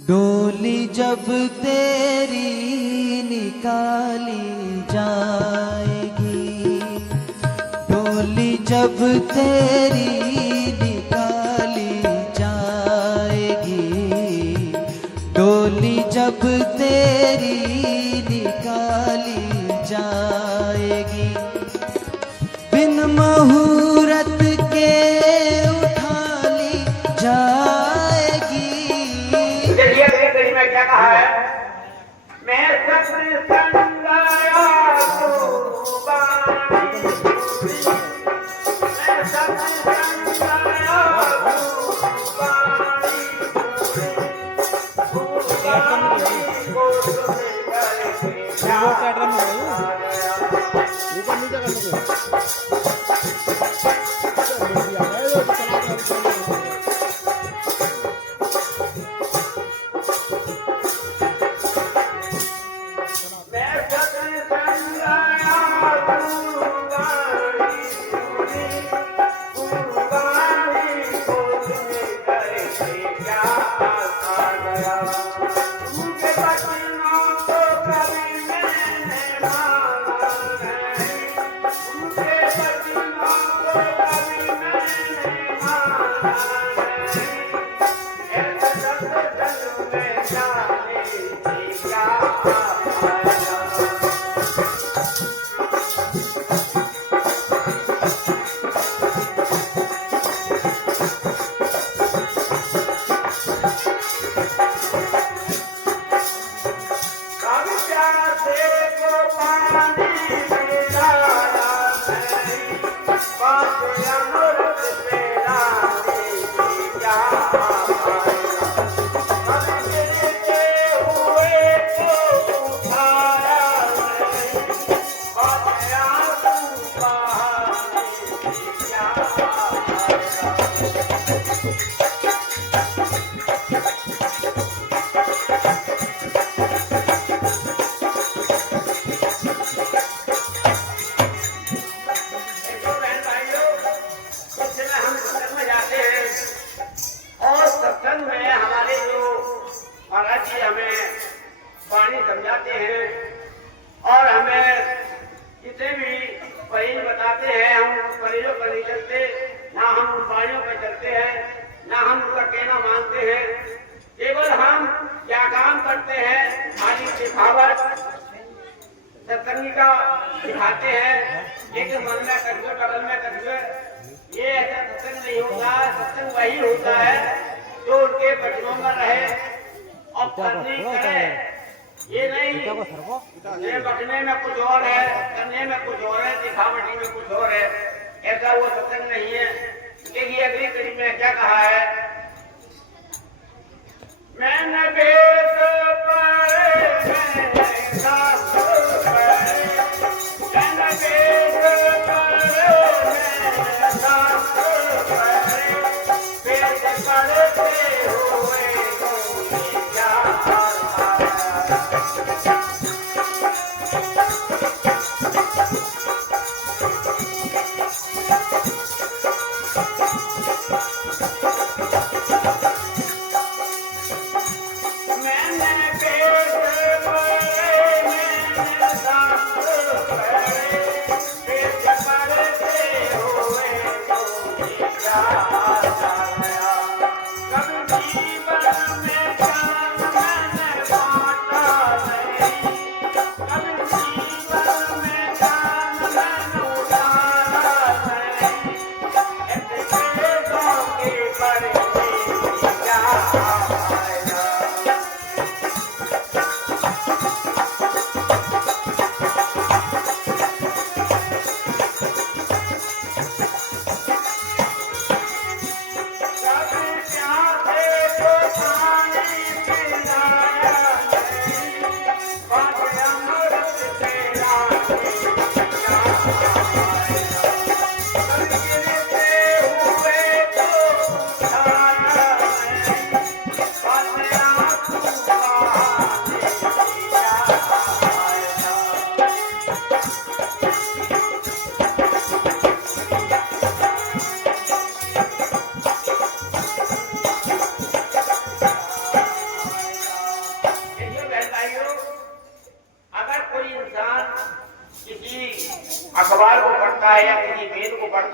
डोली जब तेरी निकाली जाएगी, डोली जब तेरी निकाली जाएगी, डोली जब तेरी निकाली जाएगी, बिन मुहूर्त के उठा ली जाएगी। में क्या कहा है? मैं सत्संग आया कुर्बानी, मैं सत्संग आया कुर्बानी, कुर्बानी को तुम्हें करके क्या ऊपर नीचे कर लो। समझाते हैं और हमें जितने भी परहेज बताते हैं, हम परहेजों पर नहीं चलते, ना हम उन वाणियों पर चलते हैं, ना हम उनका कहना मानते हैं। केवल हम क्या काम करते हैं, खाली दिखावट सत्संगी का दिखाते हैं, लेकिन मन में कटवे बगल में कटवे, ये ऐसा सत्संग नहीं होता। सत्संग वही होता है जो उनके वचनों में रहे और करने करे। ये नहीं ये बकने में कुछ और है, करने में कुछ और है, दिखावटी में कुछ और है, ऐसा वो सत्संग नहीं है। देखिए अगली कड़ी में क्या कहा है? मैंने वेद पढ़े, मैंने शास्त्र पढ़े, मैंने वेद पढ़े, मैंने शास्त्र पढ़े, वेद पढ़ते हुए क्या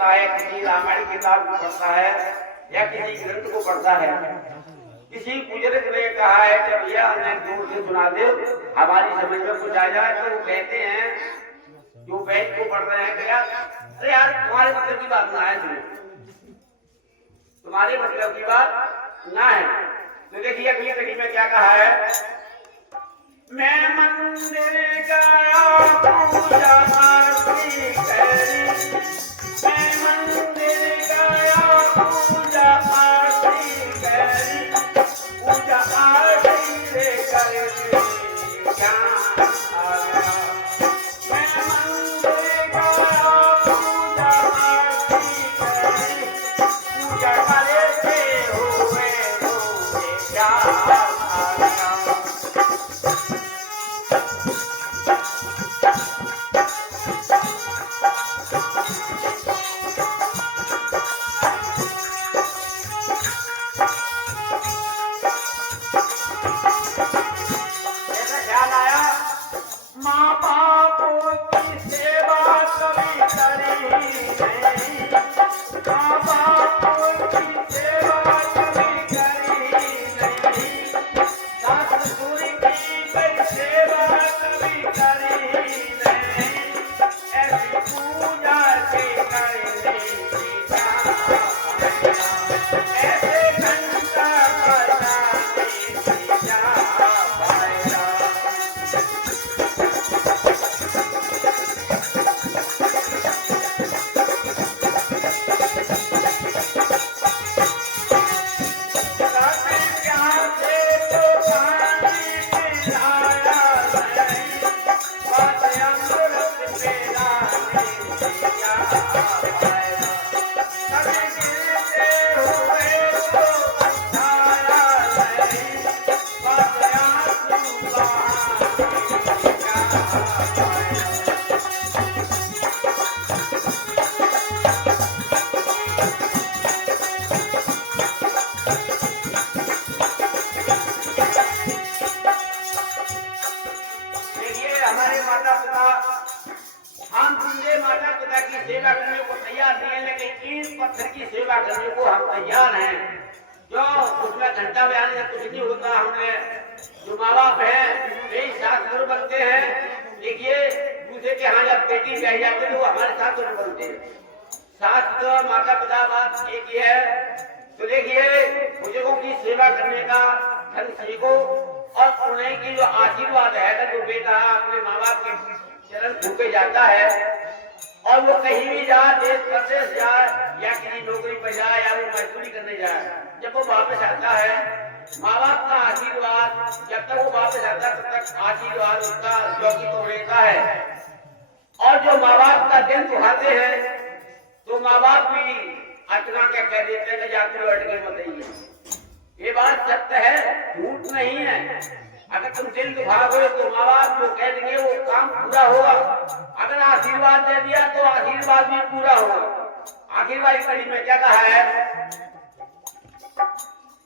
पढ़ता है, किसी रामायण किताब को पढ़ता है या किसी ग्रंथ को पढ़ता है, किसी बुजुर्ग ने कहा है कि भैया हमें दूर से सुना दे, हमारी समझ में कुछ आ जाए, तो वो कहते हैं जो वेद को पढ़ रहे हैं क्या, अरे यार तुम्हारे मतलब की बात ना है, तुम्हारे मतलब की बात ना है। तो देखिए अगली कड़ी में क्या कहा है, मैं मंदिर गया पूजा आरती करी, मैं मंदिर गया पूजा आरती करी, पूजा आरती रे करे क्या आ गया, मैं मंदिर गया पूजा आरती करी, पूजा करे हुए क्या आ गया। माँ बाप की सेवा कभी करी नहीं, माँ बाप की सेवा कभी करी नहीं, सास ससुर की कोई सेवा कभी करी नहीं, ऐसी पूजा के करने की क्या फायदा, ऐसे घंटा बजाने की क्या फायदा। हमारे माता पिता, हम दूसरे माता पिता की सेवा करने को तैयार नहीं है, लेकिन ईंट पत्थर की सेवा करने को हम तैयार हैं। जो उसमें घंटा बजाने से कुछ नहीं होता, हमने जो माँ बाप है यही सास ससुर बनते हैं। देखिए दूसरे के यहाँ जब बेटी रह जाते तो वो हमारे साथ ससुर बनते हैं, सास तो माता पिता बात एक ही है। तो देखिए बुजुर्गों की सेवा करने का ढंग सीखो, और उन्हें की जो आशीर्वाद है ना, जो बेटा अपने माँ बाप के चरण छूके जाता है और वो कहीं भी जाए, देश प्रदेश जाए या किसी नौकरी पर जाए या वो मजदूरी करने जाए, जब वो वापस आता है माँ बाप का आशीर्वाद, जब तक वो वापस आता है तब तक आशीर्वाद उसका जोगी तो रहता है। और जो माँ बाप का दिल दुखाते हैं तो माँ बाप भी अर्चना के कह देते हैं जाते लौट के बताइए, ये बात सत्य है, झूठ नहीं है। अगर तुम दिल दुखाओगे तो माँ बाप जो कह देंगे वो काम पूरा होगा, अगर आशीर्वाद दे दिया तो आशीर्वाद भी पूरा होगा। आखिर वाली कड़ी में क्या कहा है,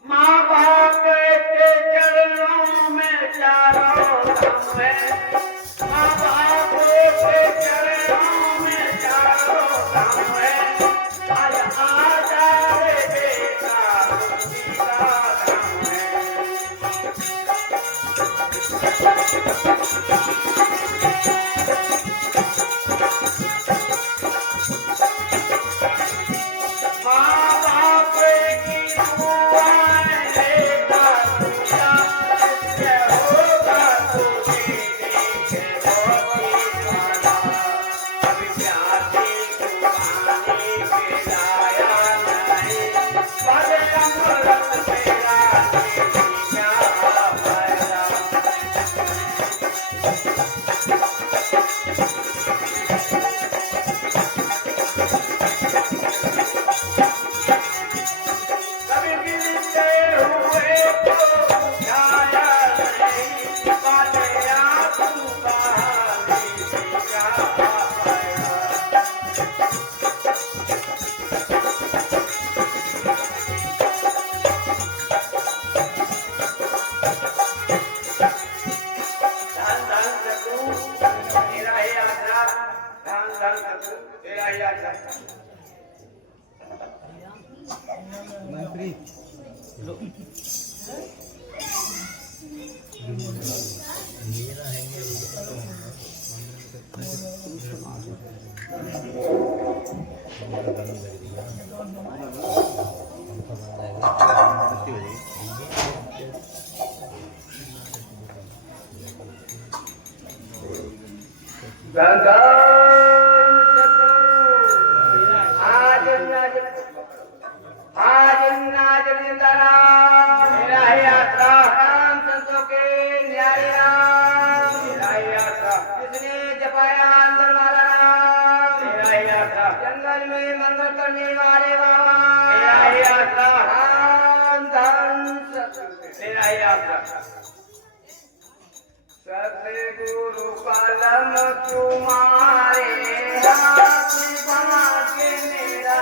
माँ बाप के चरणों में चारों धाम है, माँ बाप के चरणों में चारों धाम है, आज आजा रे बेटा सीता धाम है। माँ बाप की दुआएं लेता पूजा, इससे होगा तुझे देखे बहुत खाना, अभी प्यासी कुरानी के लाया नहीं, पर अमृत मेरा देवी क्या फायदा। कभी मिलते हुए तो बुझाया नहीं, बातें आंसू बहाने से क्या फायदा। धन धन सकूं तेरा ही आसरा, धन धन सकूं तेरा ही आसरा। जंगल में मंगल करने वाले बाबा मेरा ही आसरा राम धन मेरा ही आसरा सतगुरु कलम तुम्हारे हाथ बना के मेरा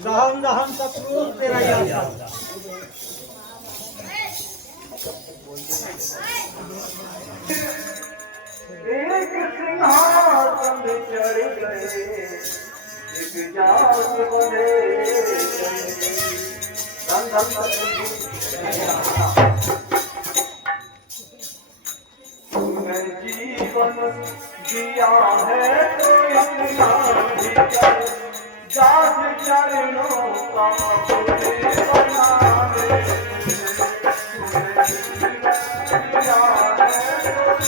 दहन दहन शत्रु तेरा याद एक सिंहासन चढ़ गए एक जात बने धन धन मैं जीवन दिया है तो अपना भीतर दास चरणों का फूल बनावे दिया है तो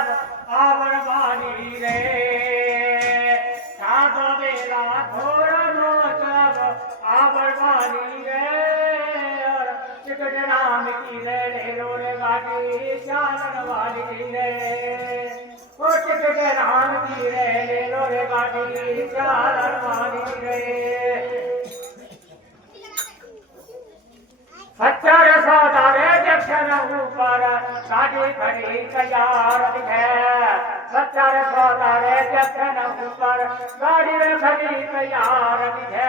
जब आवर वाली रे साधो बेला थोड़ा मोचब आवर वाली रे टिकट राम की रे ले लो रे गाड़ी चालन वाली रे ओ टिकट राम की रे ले लो रे गाड़ी चालन वाली रे सच्चा सौदा रे जक्षण ऊपर गाड़ी खड़ी तैयार है सच्चा सौदा रे जक्षण ऊपर गाड़ी खड़ी तैयार है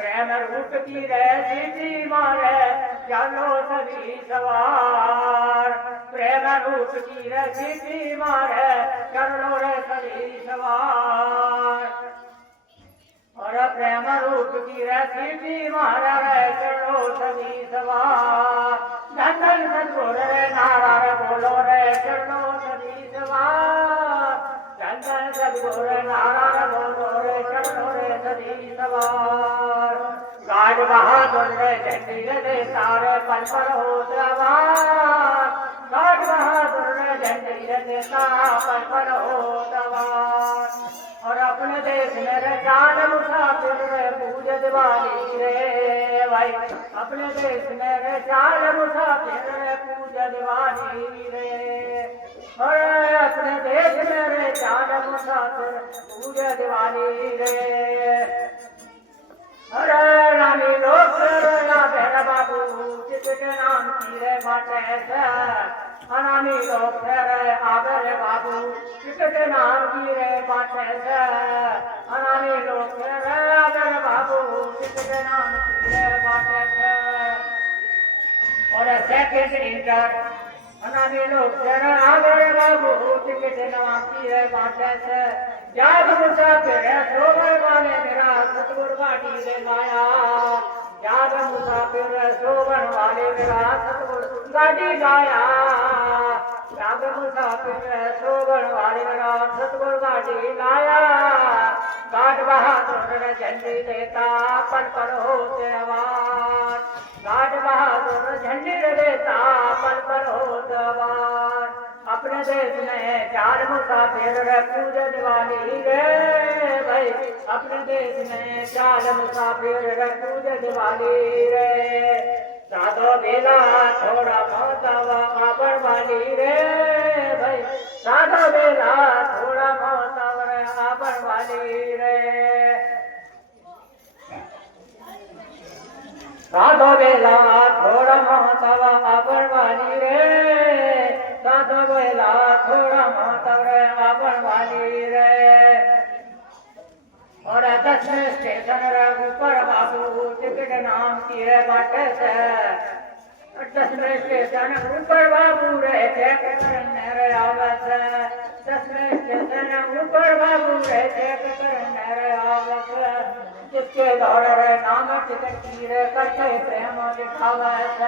प्रेम रूप की रे सीधी मारे चलो सभी सवार प्रेम रूप की रे सीधी मारे चलो रे सभी सवार और प्रेम रूप की रसीदी मारा रे चलो सभी सवार धन सदगुर रे नारा रे बोलो रे चलो सभी सवार धन सदगुर नारा रे बोलो रे चलो रे सभी सवार गाज बहादुर रे झंडी रे सारे पल पर हो सवार गाज बहादुर रे झंडी रे सारे पल पर हो सवार और अपने देश में रे जान मुसाफिर रे पूज दिवाली रे भाई अपने देश में रे जान मुसाफिर रे पूज दिवाली रे और अपने देश में रे जान मुसाफिर पूज दिवाली रे अरे रानी लोग ना बेरा बाबू जिसके नाम की रे बाटे से अनामी लोग रे आवे रे बाबू जिसके नाम की रे बाटे से अनामी लोग रे आवे रे बाबू जिसके नाम की रे बाटे से और सेकंड इंटर अनामी लोग रे आवे रे बाबू जिसके नाम की रे बाटे से जाग मुसाफिर सोवर वाले मेरा सतगुर गाड़ी ले लाया जाग मुसाफिर सोवर वाले मेरा सतगुर गाड़ी लाया जाग मुसाफिर सोवर वाले मेरा सतगुर गाड़ी लाया गाड बहादुर झंडी देता पल पर होते अवार गाड बहादुर झंडी देता पल पर होते अवार अपने देश में चार मुसाफिर रे पूज दिवाली रे भाई अपने देश में चार मुसाफिर रे पूज दिवाली रे साधो बेला थोड़ा मोहताव आबर वाली रे भाई साधो बेला थोड़ा मोहताव रे आबर वाली रे साधो बेला थोड़ा मोहताव आबर वाली रे साधो बेला थोड़ा मोहताव रे आबर वाली रे और 10वें स्टेशन रे ऊपर बाबू टिकट नाम की रे बाटे से 10वें स्टेशन ऊपर बाबू रे चेक करने रे आवत 10वें स्टेशन ऊपर बाबू रे चेक करने रे आवत जिसके दौड़ रे नाम टिकट की रे करके प्रेम दिखावत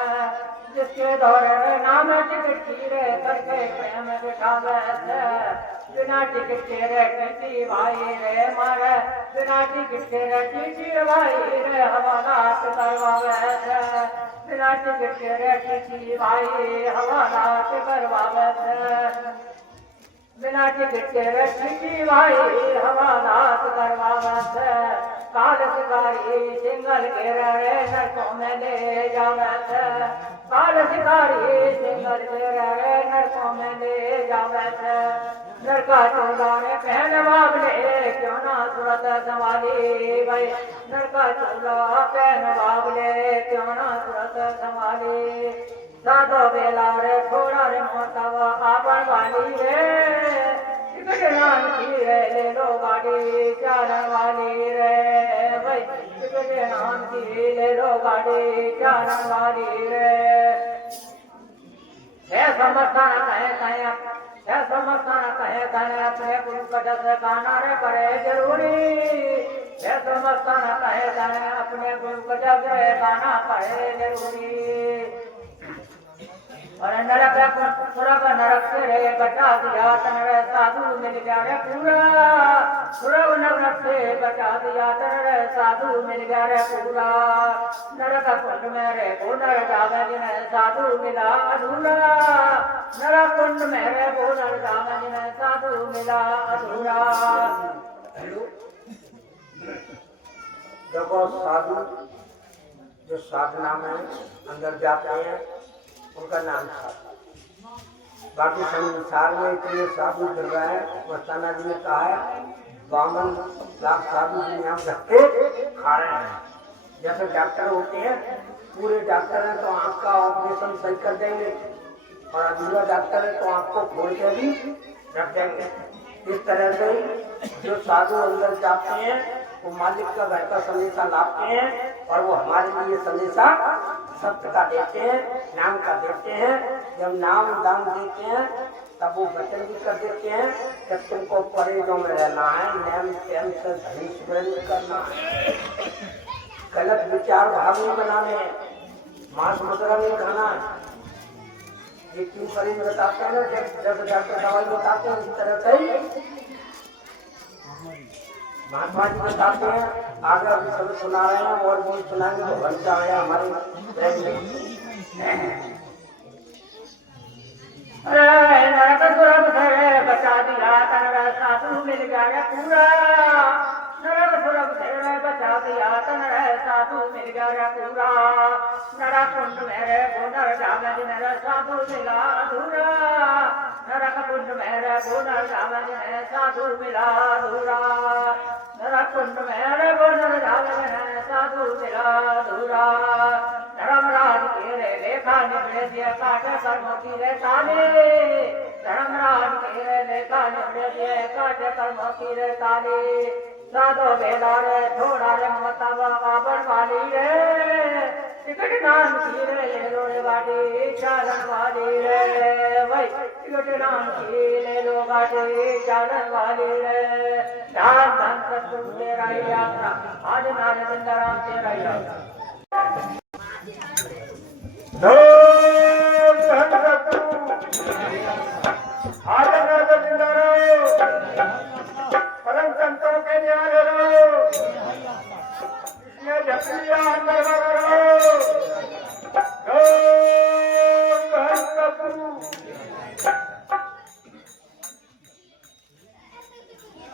जिसके दौड़ रे नाम टिकट की रे करके प्रेम दिखावत बिना टिकट के रे टीटी भाई रे मारे बिना टिकट के रे टीटी भाई रे हवालात करवावत बिना टिकट के रे टीटी भाई हवालात करवावत बिना टिकट के रे टीटी भाई हवालात करवावत काल शिकारी सिंगल घेरा रे नरकों में ले जावत काल शिकारी सिंगल घेरा रे नरकों में ले जावत नरका चौदा ने पहन बाबले क्यों ना सूरत संभाली भाई नरका चौदा पहन बाबले क्यों ना सूरत संभाली साधो बेला रे थोड़ा रे मोहताव आबर वाली रे टिकट नाम की रे ले लो गाड़ी चालन वाली रे भाई टिकट नाम की ले लो गाड़ी चालन वाली रे है समर्थन कहे समर्थन कहे अपने गुरु कदस गाना रे करे जरूरी है समर्थन कहे अपने गुरु कदस गाना करे जरूरी और नरक स्वर्ग नरक से रे बचा दिया तन रे साधु मिल गया रे पूरा स्वर्ग नरक से बचा दिया तन रे साधु मिल गया रे पूरा नरक कुंड में रे वो नर जावे जिन्हें साधु मिला अधूरा नरक कुंड में रे वो नर जावे जिन्हें साधु मिला अधूरा। देखो साधु जो साधना में अंदर जाते हैं उनका नाम साधु। बाकी संसार में इतने साधु चल रहे हैं। मस्ताना जी ने कहा है 52 लाख साधु दुनिया में धक्के खा रहे हैं। जैसे डॉक्टर होते हैं, पूरे डॉक्टर हैं तो आँख का ऑपरेशन सही कर देंगे और अधूरा डॉक्टर है तो आँख को खोल के भी रख देंगे। इस तरह से जो साधु अंदर जाते हैं वो मालिक का घर का संदेशा लाते हैं और वो हमारे लिए संदेशा सत्य का देते हैं, नाम का देते हैं। जब नाम दान देते हैं तब वो वचन भी कर देते हैं कि तुमको परहेजों में रहना है, नियम प्रेम से धनी सुग्रह करना है, गलत विचार भाव नहीं बनाने हैं, मांस मदिरा नहीं खाना है। ये क्यों परहेज बताते हैं ना, जब डॉक्टर दवाई बताते हैं इस तरह से महात्मा जी बताते हैं। आगे अभी सब सुना रहे हैं और भी सुनाएंगे तो बनता है हमारे। अरे नरक स्वर्ग से बचा दिया तन रे साधु मिल गया रे पूरा नरक स्वर्ग से बचा दिया तन रे साधु मिल गया रे पूरा नरक कुंड में रे वो नर जावे जिन्हें साधु मिला अधूरा नरक कुंड में रे वो नर जावे जिन्हें साधु मिला अधूरा नरक कुंड में रे वो नर जावे जिन्हें साधु मिला अधूरा धर्मराज के रे लेखा निबड़े दिए काटे कर्मों की रे ताले धर्मराज के रे लेखा निबड़े दिए काटे कर्मों की रे ताले साधो बेला रे थोड़ा रे ममता बाबर वाली रे टिकट नाम की रे ले लो रे बाटी चालन वाली रे भाई टिकट नाम की ले लो बाटी चालन वाली रे धान धन सत्सुर तेरा यात्रा आज नारे जिंदराम तेरा यात्रा। परम संतों के न्यारे रहो, इसमें झपलिया अंदर रहो।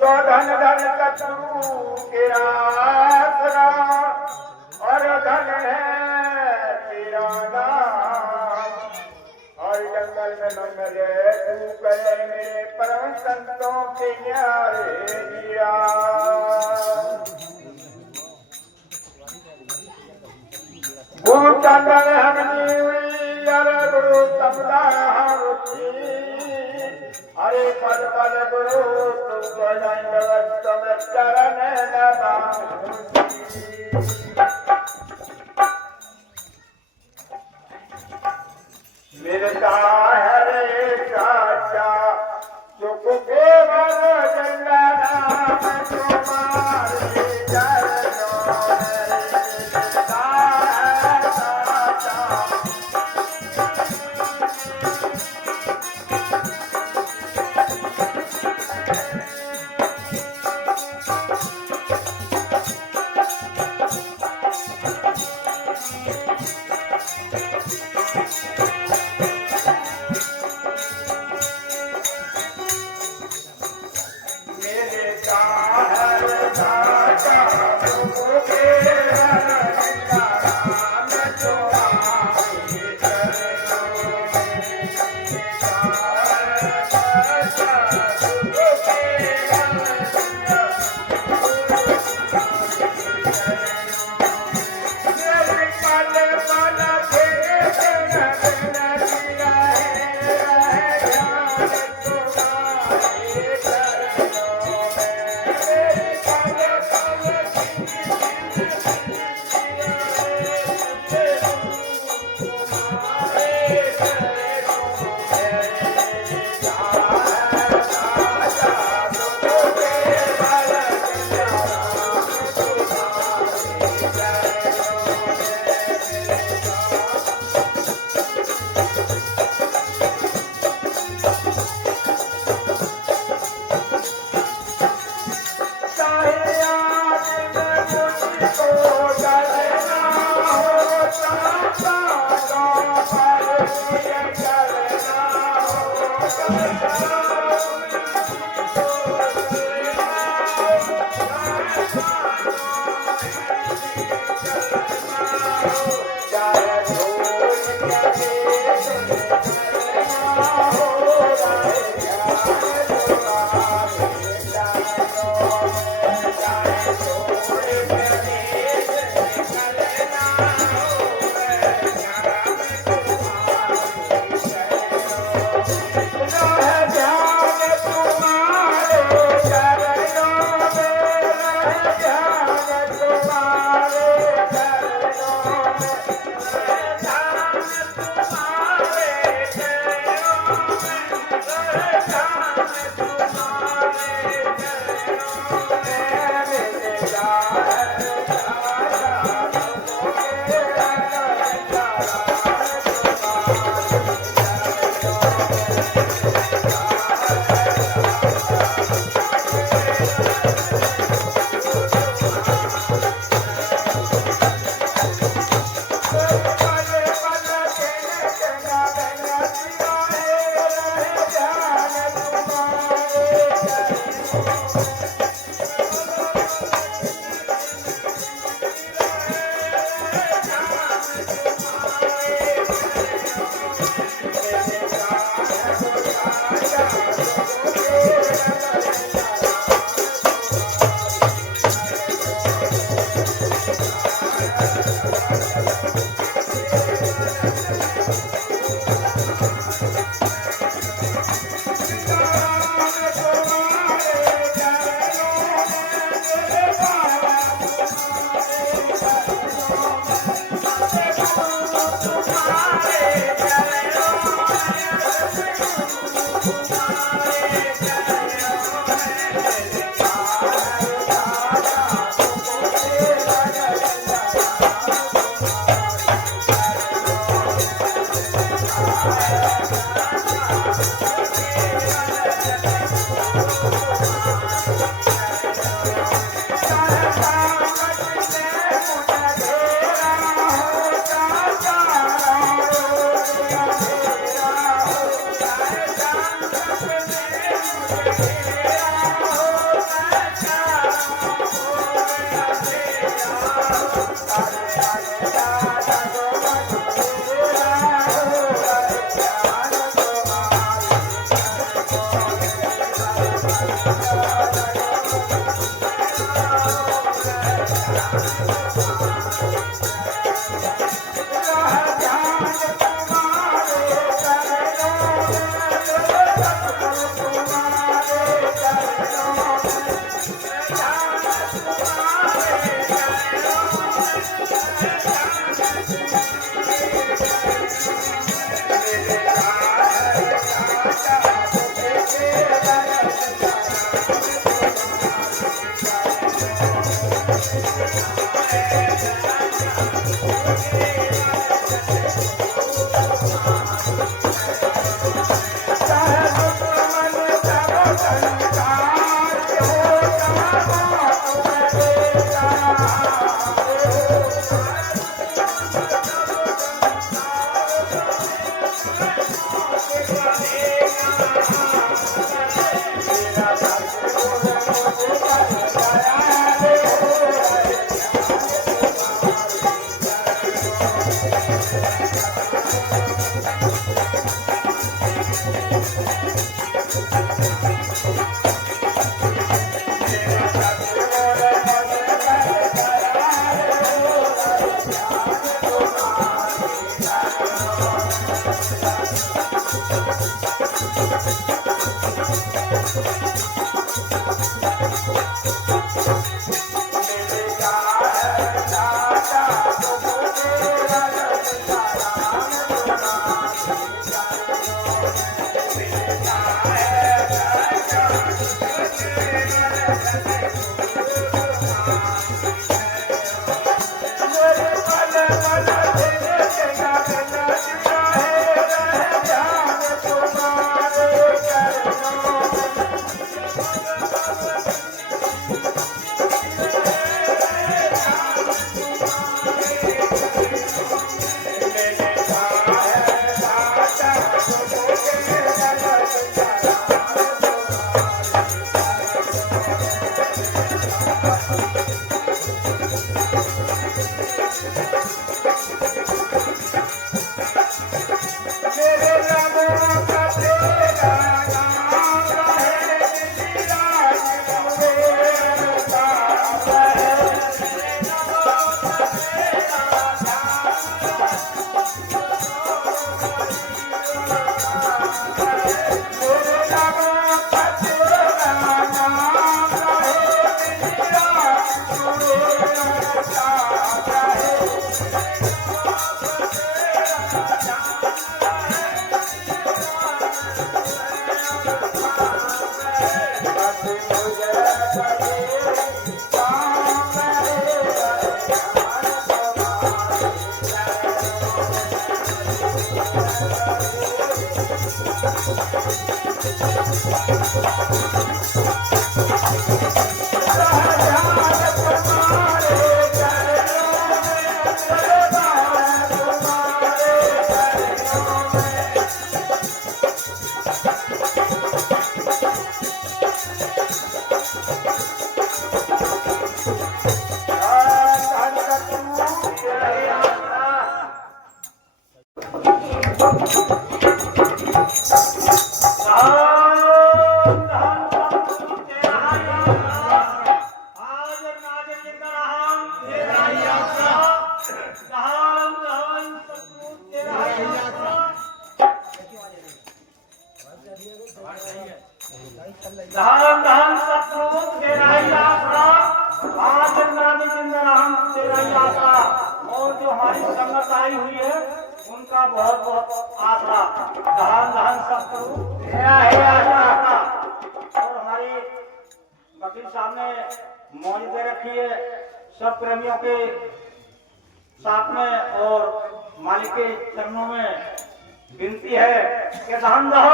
तो धन धन कतरू के आसरा और धन है तेरा नाम और जंगल में न मिले तू करे मेरे परम संतों के न्यारे जिया। गुरु चंदन हमनी हुई अरे गुरु तमला होती अरे पद पद गुरु तुमको दंडवत तुम चरण नमामि। मिलता है रे चाचा सुख के मन जंगा नाम तुम्हारे चरणों में मिलता है चाचा। धन धन सतगुरु तेरा ही आसरा, आज नामी जिंदा हम तेरा ही आसरा, और जो हमारी संगत आई हुई है उनका बहुत बहुत आसरा। धन धन सतगुरु तेरा ही आसरा। और हमारे वकील साहब ने मौज दे रखी है सब प्रेमियों के साथ में, और मालिक के चरणों में विनती है कि धन धन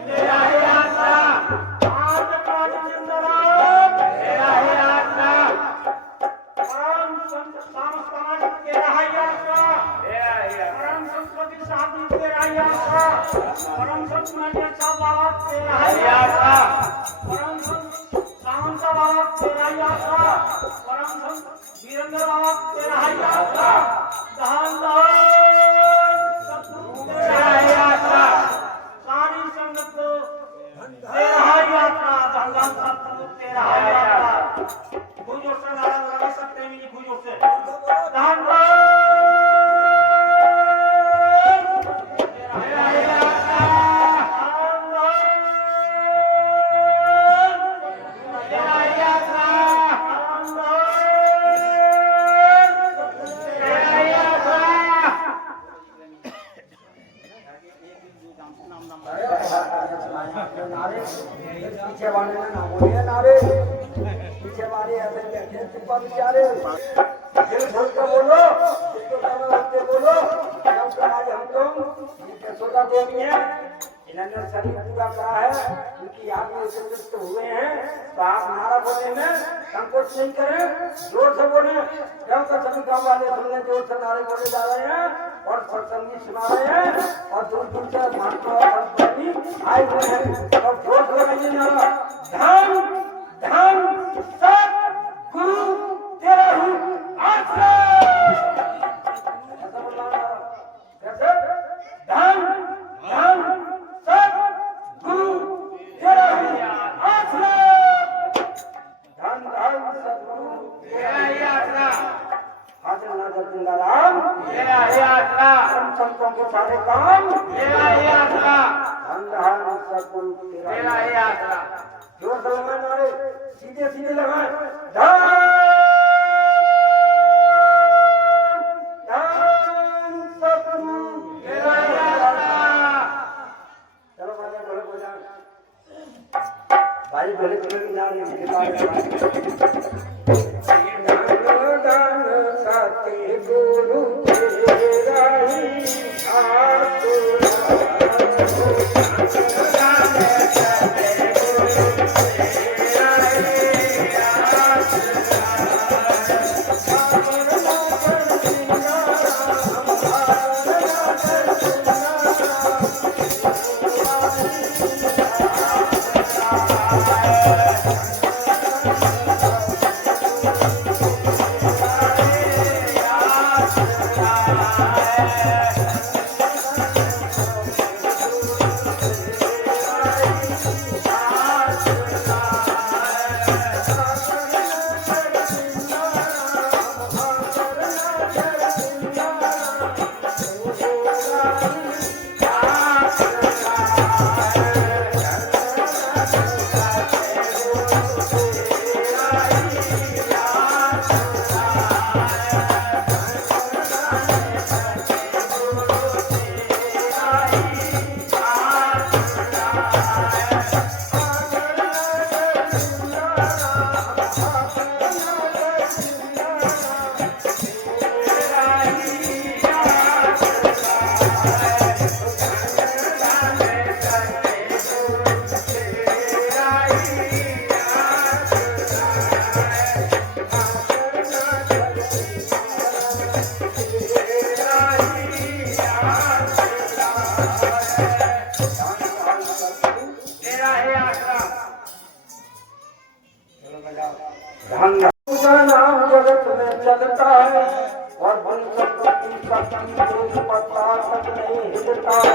तेरा ही आसरा, आज नामी जिंदा तेरा ही आसरा, परम संत सामस्तान तेरा ही आसरा, परम संस्कृति साधु तेरा ही आसरा, परम संत नाट्य बाबा तेरा ही आसरा, परम संत सामंत बाबा तेरा ही आसरा, परम संत वीरेंद्र बाबा तेरा ही आसरा, धन धन सतगुरु तेरा ही आसरा, सारी संगत को तेरा ही आसरा, धन धन सतगुरु तेरा ही आसरा। भुजों से नारा लगा सकते हैं, नहीं भुजों से धन धन तेरा ही आसरा, धन धन तेरा ही आसरा, धन धन तेरा ही आसरा। नारे पीछे वाले ने ना बोले नारे, पीछे वाले ऐसे बैठे चुप्पा बेचारे, दिल खोल कर बोलो, जिसको करना लगते बोलो। हम तो आज हम तुम ये सोदा देवी है, इन्होंने शरीर पूरा करा है, उनकी याद में संतुष्ट हुए हैं, तो आप नारा बोलने में संकोच नहीं करें, जोर से बोले। क्यों तो सभी गाँव वाले सुनने जोर से नारे बोले जा रहे हैं और सत्संगी सुना रहे हैं, और दूर दूर से महात्मा आए हुए हैं, और जोर से बोलिए नारा, धन धन सतगुरु तेरा ही आसरा। ऐसा बोलना नारा, कैसे? धन धन सतगुरु तेरा ही आसरा, धन धन सतगुरु तेरा ही आसरा, हाजिर नाजर जिंदाराम तेरा ही आसरा, हम संतों के सारे काम तेरा ही आसरा, धन धन सतगुरु तेरा तेरा ही आसरा। जोर से लगाए नारे, सीधे सीधे लगाए, धन धन सतगुरु तेरा ही आसरा। चलो भाई बोले बोला भाई बोले बोले ना ये धन धन सतगुरु तेरा ही आसरा। का नाम जगत में चलता है और बन संपत्ति का देश पता तक नहीं हिलता है।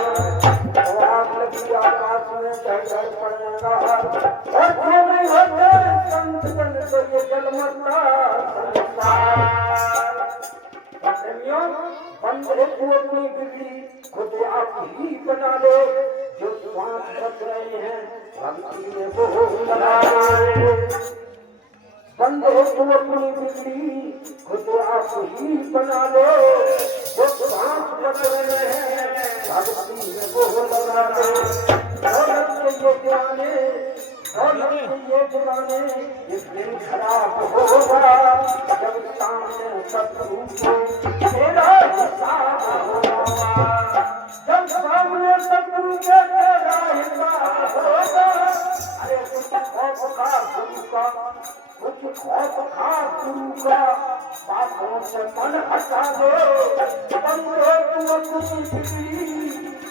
तो आग लगी आकाश में झड़ पड़ेगा और जो नहीं होते संत जन तो ये जलमता संसार। प्रेमियों बंदे तू अपनी बिगड़ी खुद आप ही बना ले, जो श्वास रख रहे हैं भक्ति में वो लगा ले। बंदे तू अपनी बिगड़ी खुद आप ही बना ले, जो श्वास रख रहे हैं भक्ति में वो लगा ले। दौलत के ये दीवाने, दौलत के ये दीवाने, एक दिन खराब होगा जब सामने शत्रु को तेरा हिसाब होगा। जब सामने शत्रु के तेरा हिसाब होगा, अरे कुछ खौफ खा गुरु का, कुछ खौफ खा गुरु का, बातों से मन हटा दो। बंदे तू अपनी बिगड़ी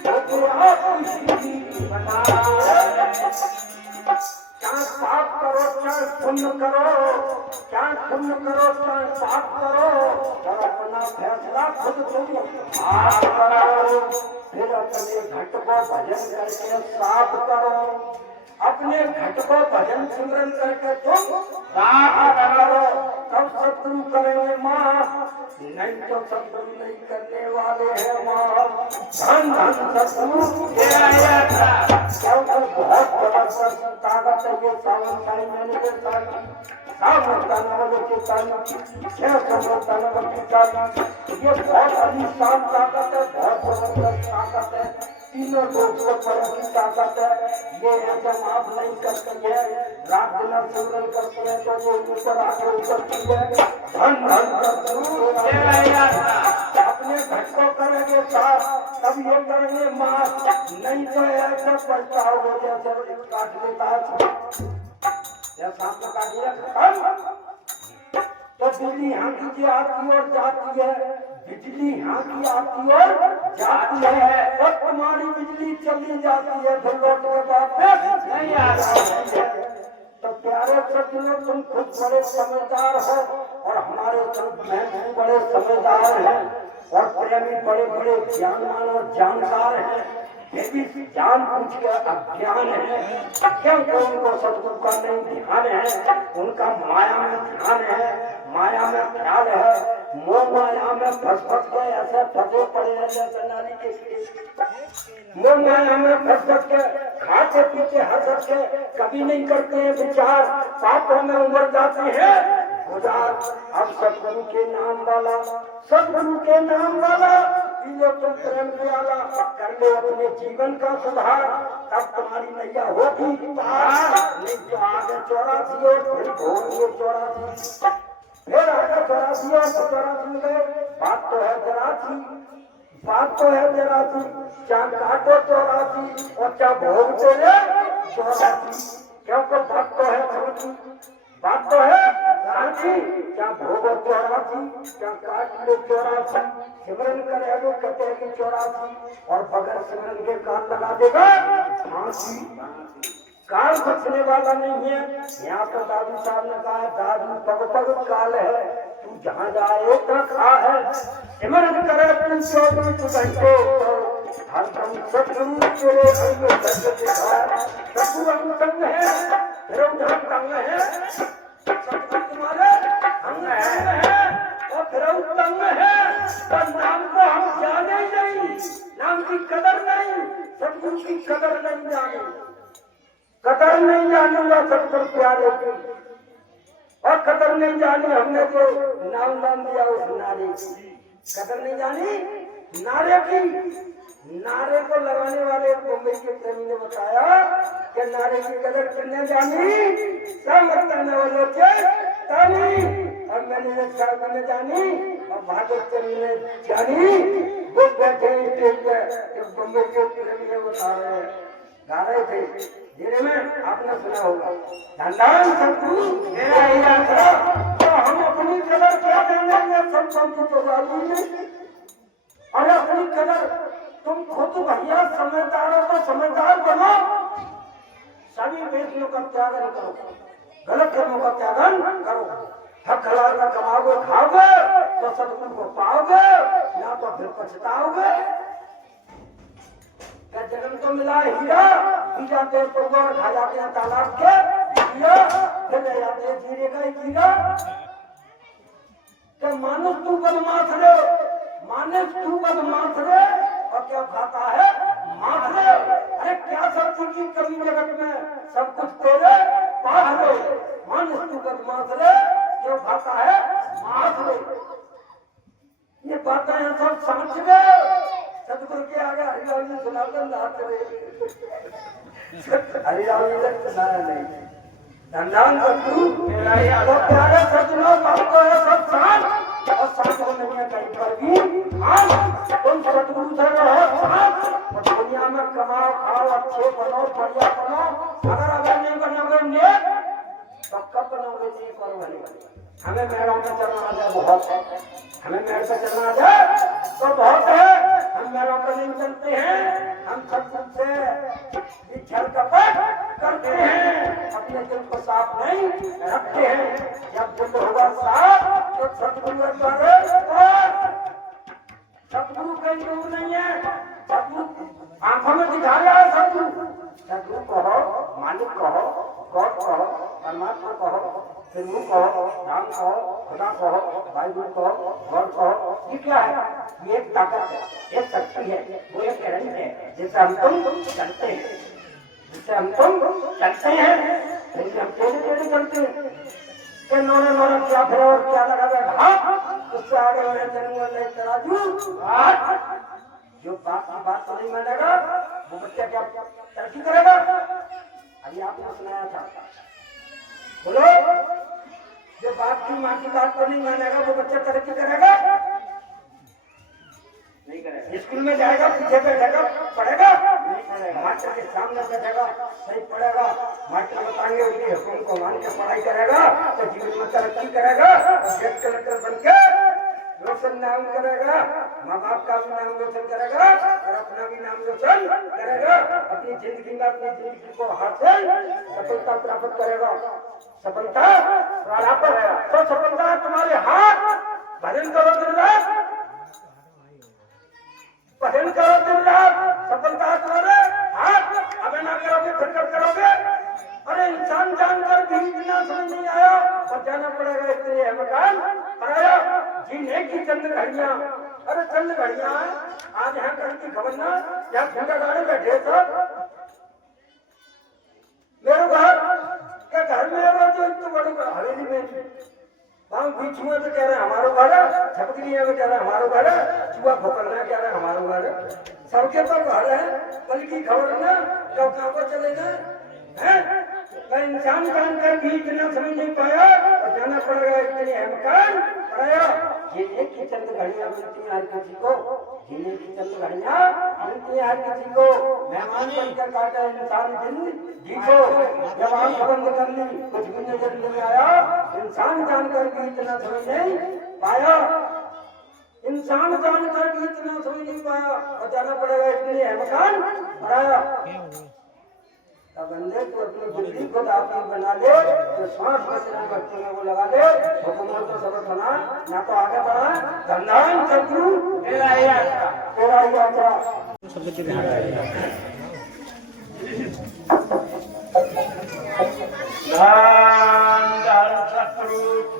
खुद आप ही बना ले। चाहे पाप करो चाहे पुण्य करो, चाहे पुण्य करो चाहे पाप करो, और अपना फैसला खुद तुम आप करो। फिर अपने घट को भजन करके साफ करो, अपने घट को भजन सिमरन करके तुम साफ करो, तब शत्रु करेंगे माँ, नहीं तो शत्रु नहीं करने वाले हैं माँ। धन धन शत्रु बहुत जबरदस्त ताकत है ये सावन साई मैंने के साथ ये बहुत अलीशान ताकत है, बहुत जबरदस्त ताकत है, तीनों लोग को परम की ताकत है। ये है जब आप नहीं करते हैं, रात दिन सिमरन करते हैं तो ये ऊपर आगे उतरती है। धन धन अपने घर को करेंगे साफ तब ये करेंगे माफ, नहीं तो ऐसा पछताओगे जैसे काट लेता है या सांप ने काट लिया तो बिजली यहाँ की आती और जाती है, बिजली यहाँ की आती और जाती है, और तुम्हारी बिजली चली जाती है, फिर लौट के वापस नहीं आ जाती है। तो प्यारे सज्जनों, तुम खुद बड़े समझदार हो और हमारे संत महंत बड़े समझदार हैं और प्रेमी बड़े बड़े ज्ञानवान और जानकार हैं, ये भी जान पूछ के अज्ञान है, क्योंकि उनको सदगुरु का नहीं ध्यान है, उनका माया में ध्यान है, माया में ख्याल है, मोह माया में फंस फंस के ऐसे फंसे पड़े हैं जैसे नाली के कीड़े। मोह माया में फंस फंस के खाते पीते हंस के कभी नहीं करते हैं विचार, पापों में उमड़ जाते हैं गुजार। अब सदगुरु के नाम वाला, सदगुरु के नाम वाला पीले तुम प्रेम वाला, कर लो अपने जीवन का सुधार, तब तुम्हारी नैया होगी पार। नहीं तो आगे 84 और फिर भोर 84, फिर आगे 84 और 84 में गए। बात तो है 84, बात तो है 84, चाहे काटो 84 और चाहे भोग चले 84, क्योंकि बात तो है सांची, बात तो है सांची, क्या भोग 84 क्या काट लो 84, सिमरन करेगा कटेगी 84 और बगैर सिमरन के कान लगा देगा फांसी। काल बचने वाला नहीं है। यहाँ पर दादू साहब ने कहा, दादू पग पग काल है, तू जहाँ जाए खा है, सिमरन करे तू 24 घंटे, हर दम सदगुरु तेरे अंग दर्द दिखा। सदगुरु अंग तंग है, फिर उधर तंग है, सदगुरु तुम्हारे अंग है और फिर तंग है, पर नाम को हम जाने ही नहीं, नाम की कदर नहीं, सदगुरु की कदर नहीं जाने, कदर नहीं जानेगा सदगुरु प्यारे की, और कदर नहीं जानी हमने जो नाम नाम दिया उस नारे की, कदर नहीं जानी नारे की। नारे को लगाने वाले मुंबई के प्रेमी ने बताया कि नारे की कदर करने जानी सब करने वाले थे तानी, और मैंने एक साल में जानी और भागवत प्रेमी ने जानी, वो बैठे मुंबई के प्रेमी ने बता रहे गा रहे थे धीरे में, आपने सुना होगा धनदान सदगुरु मेरा यात्रा। तो हम अपनी कदर क्या देंगे सब संत तो जाती, और अपनी कदर तुम खुद भैया समझदार हो तो समझदार बनो, सभी बेटियों का त्यागन करो, गलत कर्मों का त्यागन करो, हक हलाल का कमाओगे खाओगे तो सदगुरु को पाओगे, या तो फिर पछताओगे। जन्म तो मिला हीरा, बीजा पेड़ पर खा जाते हैं तालाब के हीरा, फिर ले जाते हैं जीरे का हीरा। तो मानुष तू बदमाश रे, माने तू बस माथरे और क्या खाता है माथरे। अरे क्या सब्जी की कमी जगत में, सब कुछ तेरे पास रे। माने तू बस माथरे क्यों खाता है माथरे। ये बातें हैं सब समझ गए। सतगुरु के आगे हरिलाल जी सुनाते नाचरे, हरिलाल जी तक सुनाया नहीं। धन्यवाद सतगुरु। तो प्यारे सज्जनों, बातों है सब साथ और साथ हो नहीं है कहीं पर भी। तुम सतगुरु से रहो साथ और दुनिया में कमाओ खाओ, अच्छे बनो, बढ़िया बनो। अगर नहीं बनोगे नेक तो कब बनोगे नेक और भले। हमें मेड़ों पे चलना आ जाए बहुत है, हमें मेड़ पे चलना आ जाए तो बहुत है। हम मेड़ों पे नहीं चलते हैं, हम सब से छल कपट करते हैं, अपने दिल को साफ नहीं रखते हैं। जब दिल होगा साफ तो सतगुरु सतगुरु कहीं दूर नहीं है। सतगुरु आंखों में दिखा रहा है। सतगुरु सतगुरु कहो, मालिक कहो, गॉड कहो, परमात्मा कहो, प्रभु कहो, राम कहो, खुदा कहो, बाइबल कहो, गॉड कहो। ये क्या है? ये एक ताकत है, एक शक्ति है, वो एक करंट है जिससे हम तुम चलते हैं, जिससे हम तुम चलते हैं। लेकिन हम टेढ़े टेढ़े चलते हैं कि नोने नोने क्या फिर और क्या लगा बैठा, उससे आगे बढ़े चलूंगा नहीं तराजू। जो बात की बात तो नहीं मानेगा वो बच्चा क्या तरक्की करेगा। अभी आपने सुनाया था, बोलो, जो बाप की माँ की बात को नहीं मानेगा वो बच्चा तरक्की करेगा नहीं करेगा। स्कूल में जाएगा, पीछे बैठेगा, पढ़ेगा नहीं पढ़ेगा, मास्टर के सामने बैठेगा सही पढ़ेगा, मास्टर बताएंगे उनके हुक्म को मान के पढ़ाई करेगा तो जीवन में तरक्की करेगा और जेल कलेक्टर बन के रोशन नाम करेगा, माँ बाप का भी नाम रोशन करेगा और अपना भी नाम रोशन करेगा। अपनी जिंदगी में अपनी जिंदगी को हासिल सफलता प्राप्त करेगा। सफलता प्राप्त है तो सफलता तुम्हारे हाथ। भजन करो दिन रात, भजन करो दिन रात, सफलता तुम्हारे हाथ। अगर ना करोगे फिर कब करोगे। अरे इंसान जानकर भी इतना समझ नहीं आया और जाना पड़ेगा इसलिए मकान आया जीने की चंद घड़ियां। अरे चंद घड़ियां आज यहाँ कहीं की खबर ना, यहाँ भूखा गाड़ी बैठे सब मेरे घर में तो बड़ी हवेली में हम बीच में तो कह रहे हमारो घर है, छपकली में कह रहे हमारो घर है, चूहा खोपलना कह रहे हमारो घर है। सबके पर घर है, बल्कि खबर ना कब कहाँ पर चलेगा है। इंसान जानकर भी इतना समझ नहीं पाया और जाना पड़ेगा इसलिए है मकान आया। जीने की चंद घड़ियां मिलती हैं हर किसी को, जीने की चंद घड़ियां मिलती हैं हर किसी को। मेहमान बनकर काटा इंसान जिंदगी को, जब आंख बंद कर ली कुछ भी नजर नहीं आया। इंसान जानकर भी इतना समझ नहीं पाया, इंसान जानकर भी इतना समझ नहीं पाया और जाना पड़ेगा इसलिए है मकान आया। बंदे तो अपनी बुद्धि को आपकी बना ले, तो श्वास में भक्ति में वो लगा ले, हुकूमत तो सबक बना ना तो आगे बढ़ा। धन्यवाद सतगुरु, तेरा ही यात्रा सतगुरु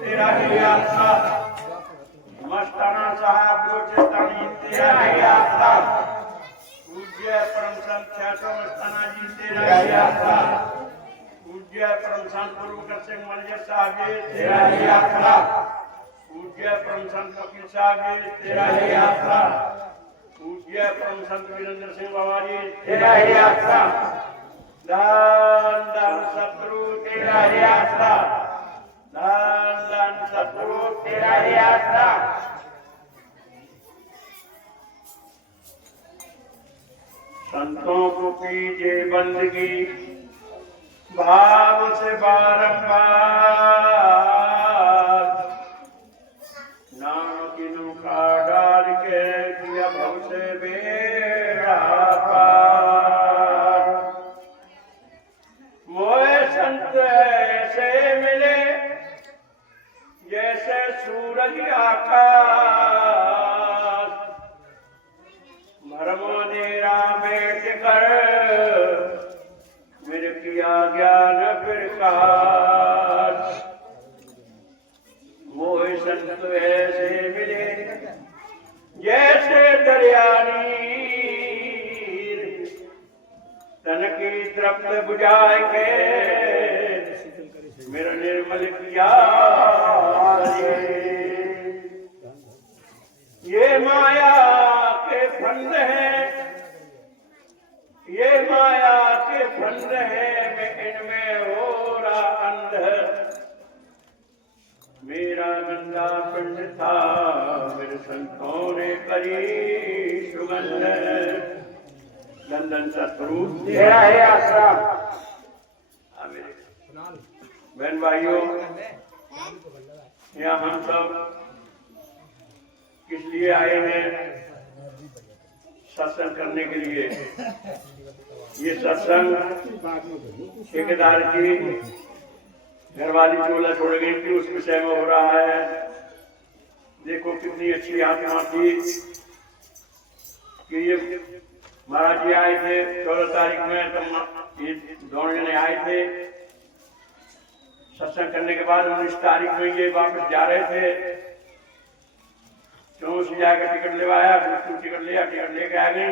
तेरा ही यात्रा। मस्ताना साहब लोचेतानी तेरा ही यात्रा। पूज्य परम संत ख्यातो मस्ताना जी तेरा ही यात्रा। पूज्य परम संत गुरु सिंह मलिया साहब जी तेरा ही यात्रा। पूज्य परम संत फकीर साहब जी तेरा ही यात्रा। पूज्य परम संत वीरेंद्र सिंह बाबा जी तेरा ही यात्रा। दान दान सतगुरु तेरा ही यात्रा। दान दान सतगुरु तेरा ही यात्रा। संतों को कीजिए बंदगी भाव से बारंबार। नाम की नौका डाल के किया भव से बेड़ा पार। मोए संत ऐसे मिले जैसे सूरज आकाश। भरमोनेरा बैठ कर मेरे किया ज्ञान प्रकाश। मोह संत ऐसे मिले जैसे की तृप्त बुझाए के मेरा निर्मल किया ये माया के फंद है, ये माया के फंद है, मैं इनमें हो रहा अंध। मेरा गंदा पिंड था मेरे संतों ने करी सुगंध। लंदन सतरूप तेरा है आश्रम। बहन भाइयों, यहाँ हम सब किस लिए आए हैं? सत्संग करने के लिए। ये सत्संग ठेकेदार की घरवाली चोला छोड़ गई थी, उस विषय में हो रहा है। देखो कितनी अच्छी आत्मा थी कि ये महाराज जी आए थे 14 तारीख में, तब ये दोनों जने आए थे सत्संग करने के बाद। 19 तारीख में ये वापस जा रहे थे, चौं से जाकर टिकट लेवाया, टिकट लिया, टिकट लेके आ गई।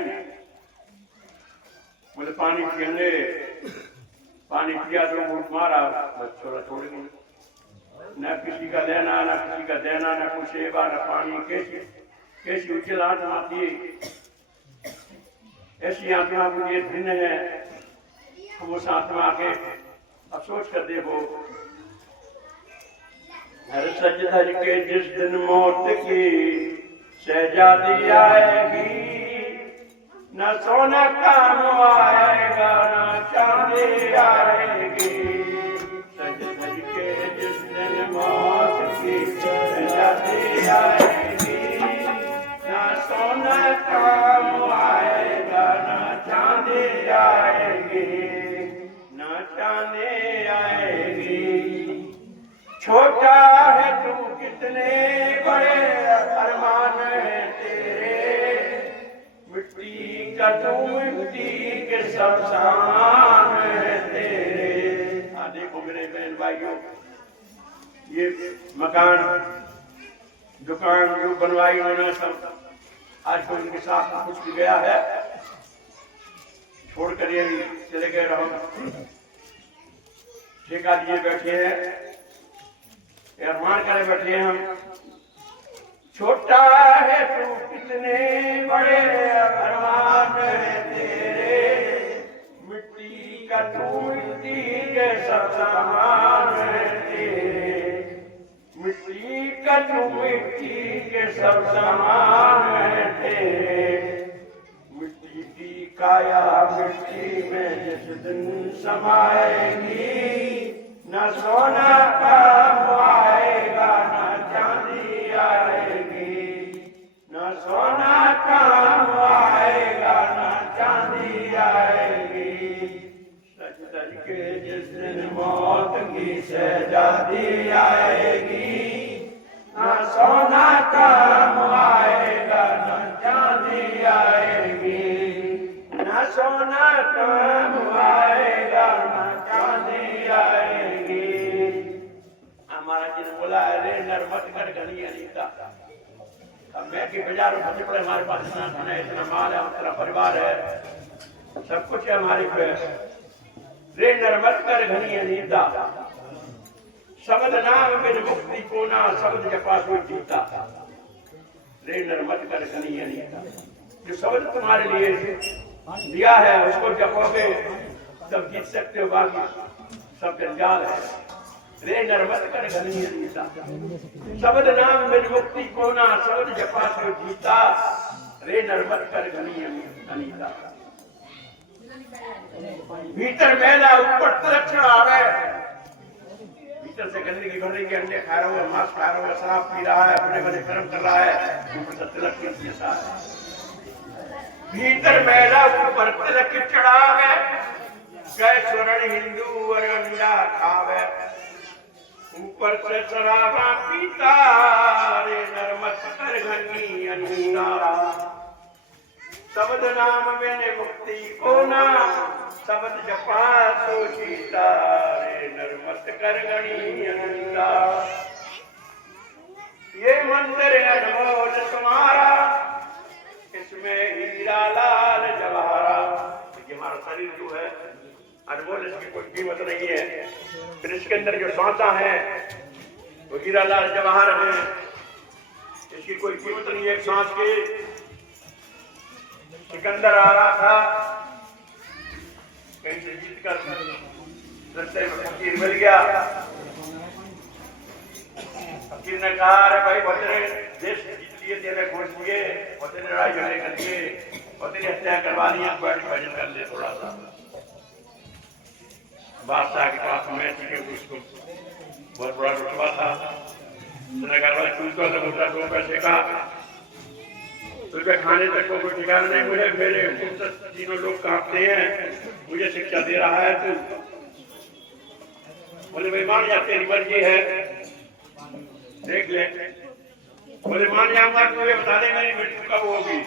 बोले पानी पियेंगे, पानी पिया तो मुंह मारा, बस छोड़ा छोड़ गई। न किसी का लेना, न किसी का देना, न कुछ सेवा, न पानी। कैसी उच्च आत्मा थी। ऐसी आत्मा मुझे भिन्न है। हम उस आत्मा के अब सोच कर देखो, हर सज धज के जिस दिन मौत की शहजादी आएगी, न सोना काम आएगा न चांदी आएगी। सज धज के जिस दिन मौत की शहजादी आएगी, न सोना काम आएगा न चांदी आएगी, न चांदी आएगी। छोटा है तू कितने बड़े अरमान है तेरे, मिट्टी का तू मिट्टी के सब सामान है तेरे। हाँ देखो मेरे बहन भाइयों, ये मकान दुकान जो बनवाई उन्होंने सब आज तो उनके साथ कुछ भी गया है, छोड़कर ये चले गए। रहो ठेका लिए बैठे हैं, अरमान करे बैठे हैं हम। छोटा है तू कितने बड़े अरमान है तेरे, मिट्टी का तू मिट्टी के सब सामान है तेरे, मिट्टी का तू मिट्टी के सब सामान है तेरे। मिट्टी की काया मिट्टी में जिस दिन समाएगी, न सोना काम आएगा न चांदी आएगी, न सोना काम आएगा न चांदी आएगी। सच सच के जिस दिन मौत की शहजादी आएगी, न सोना काम आएगा न चांदी आएगी, न सोना काम आएगा न चांदी आएगी। हमारा जी ने बोला, अरे नरमत कर घनी अनीता। अब मैं कि बाजार में बचे पड़े, हमारे पास इतना धन है, इतना माल है, इतना परिवार है, सब कुछ है हमारे पे। रे नरमत कर घनी अनीता, शब्द नाम बिन मुक्ति को ना, शब्द जपा तो जीता। रे नरमत कर घनी अनीता, जो शब्द तुम्हारे लिए दिया है उसको जपोगे तब जीत सकते हो, बाकी सब जंजाल है। रे नरमत कर घनी अनीता, शब्द नाम बिन मुक्ति को ना, शब्द जपा तो जीता। रे नरमत कर घनी अनीता। भीतर मैला ऊपर तिलक चढ़ावे, भीतर से गंदगी भर रही है, अंडे खा रहा है, मांस खा रहा है, शराब पी रहा है, अपने बने कर्म कर रहा है, ऊपर से तिलक पीता है। भीतर मैला ऊपर तिलक चढ़ावे, गए स्वर्ण हिंदू और अंडा खावे, ऊपर से शराबा पीता। रे नरमत कर घनी अनीता, शब्द नाम बिन मुक्ति को ना, शब्द जपा तो जीता। रे नरमत कर घनी अनीता। ये मंदिर अनमोल तुम्हारा, इसमें हीरा लाल जवाहरा। हमारा शरीर जो है बोले इसकी कोई कीमत नहीं है। फिर इसके अंदर जो सांसा है वो हीरा लाल जवाहर है, इसकी कोई कीमत नहीं है एक सांस की। सिकंदर आ रहा था कहीं से जीत कर, रास्ते में फकीर मिल गया। फकीर ने कहा अरे भाई बतेरे देश जीत लिए, तेरे घोष दिए और तेरे लड़ाई झगड़े कर दिए और तेरी हत्या करवा दी, बैठ भजन कर ले थोड़ा सा। बादशाह के पास में उसको बहुत बड़ा रुतबा था। उसने कहा भाई तू तो मुद्दा 2 पैसे का, तुझे खाने तक को कोई ठिकाना नहीं, मुझे मेरे तीनों लोग कांपते हैं, मुझे शिक्षा दे रहा है तू। बोले भाई मान जा तेरी मर्जी है, देख ले। बोले मान जाऊंगा, तुझे बता दे मेरी मृत्यु कब होगी,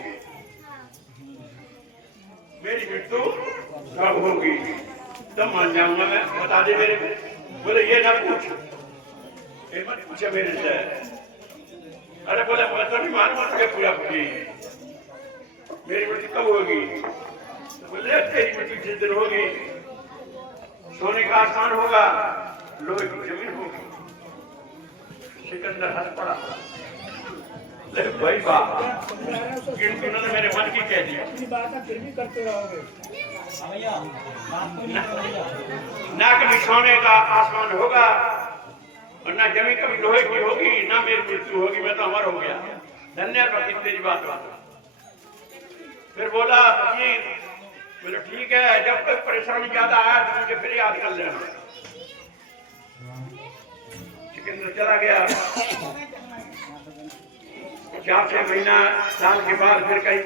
मेरी मृत्यु कब होगी तब मान जाऊंगा मैं, बता दे मेरे। बोले ये ना पूछ, ये मत पूछे मेरे से। अरे बोले मैं तो नहीं मानूंगा तुझे पूरा पूछी, मेरी मृत्यु कब होगी। तो बोले तेरी मृत्यु जिस दिन होगी सोने का आसमान होगा, लोहे की जमीन होगी। सिकंदर हंस पड़ा, भाई बाप इन्होंने मेरे मन की कह दी, फिर भी करते रहोगे ना कभी सोने का आसमान होगा और ना जमीन कभी लोहे की होगी, ना मेरी मृत्यु होगी, मैं तो अमर हो गया। धन्यवाद तेरी बात। फिर बोला फकीर, बोले ठीक है, जब तक परेशानी ज्यादा आया तो मुझे फिर याद कर लेना। सिकंदर चला गया। 4-6 महीना साल के बाद फिर कहीं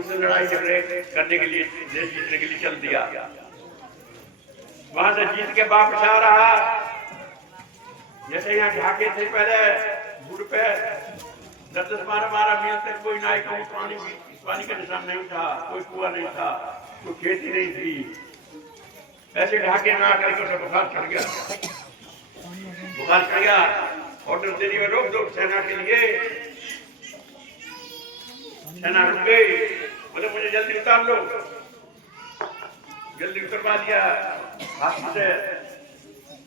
उसने लड़ाई झगड़े करने के लिए, देश जीतने के लिए चल दिया। वहां से जीत के वापस आ रहा, जैसे यहाँ ढाके थे पहले गुड़ पे 10-12 मील तक कोई नाई कोई पानी का निशान नहीं था, कोई कुआं नहीं था, कोई खेती नहीं थी। ऐसे ढाके ना करके उसे बुखार चढ़ गया। ऑर्डर दे दिया रोक दो सेना के लिए। सेना रुक गई, बोले मुझे जल्दी उतार लो। जल्दी उतरवा दिया हाथ से।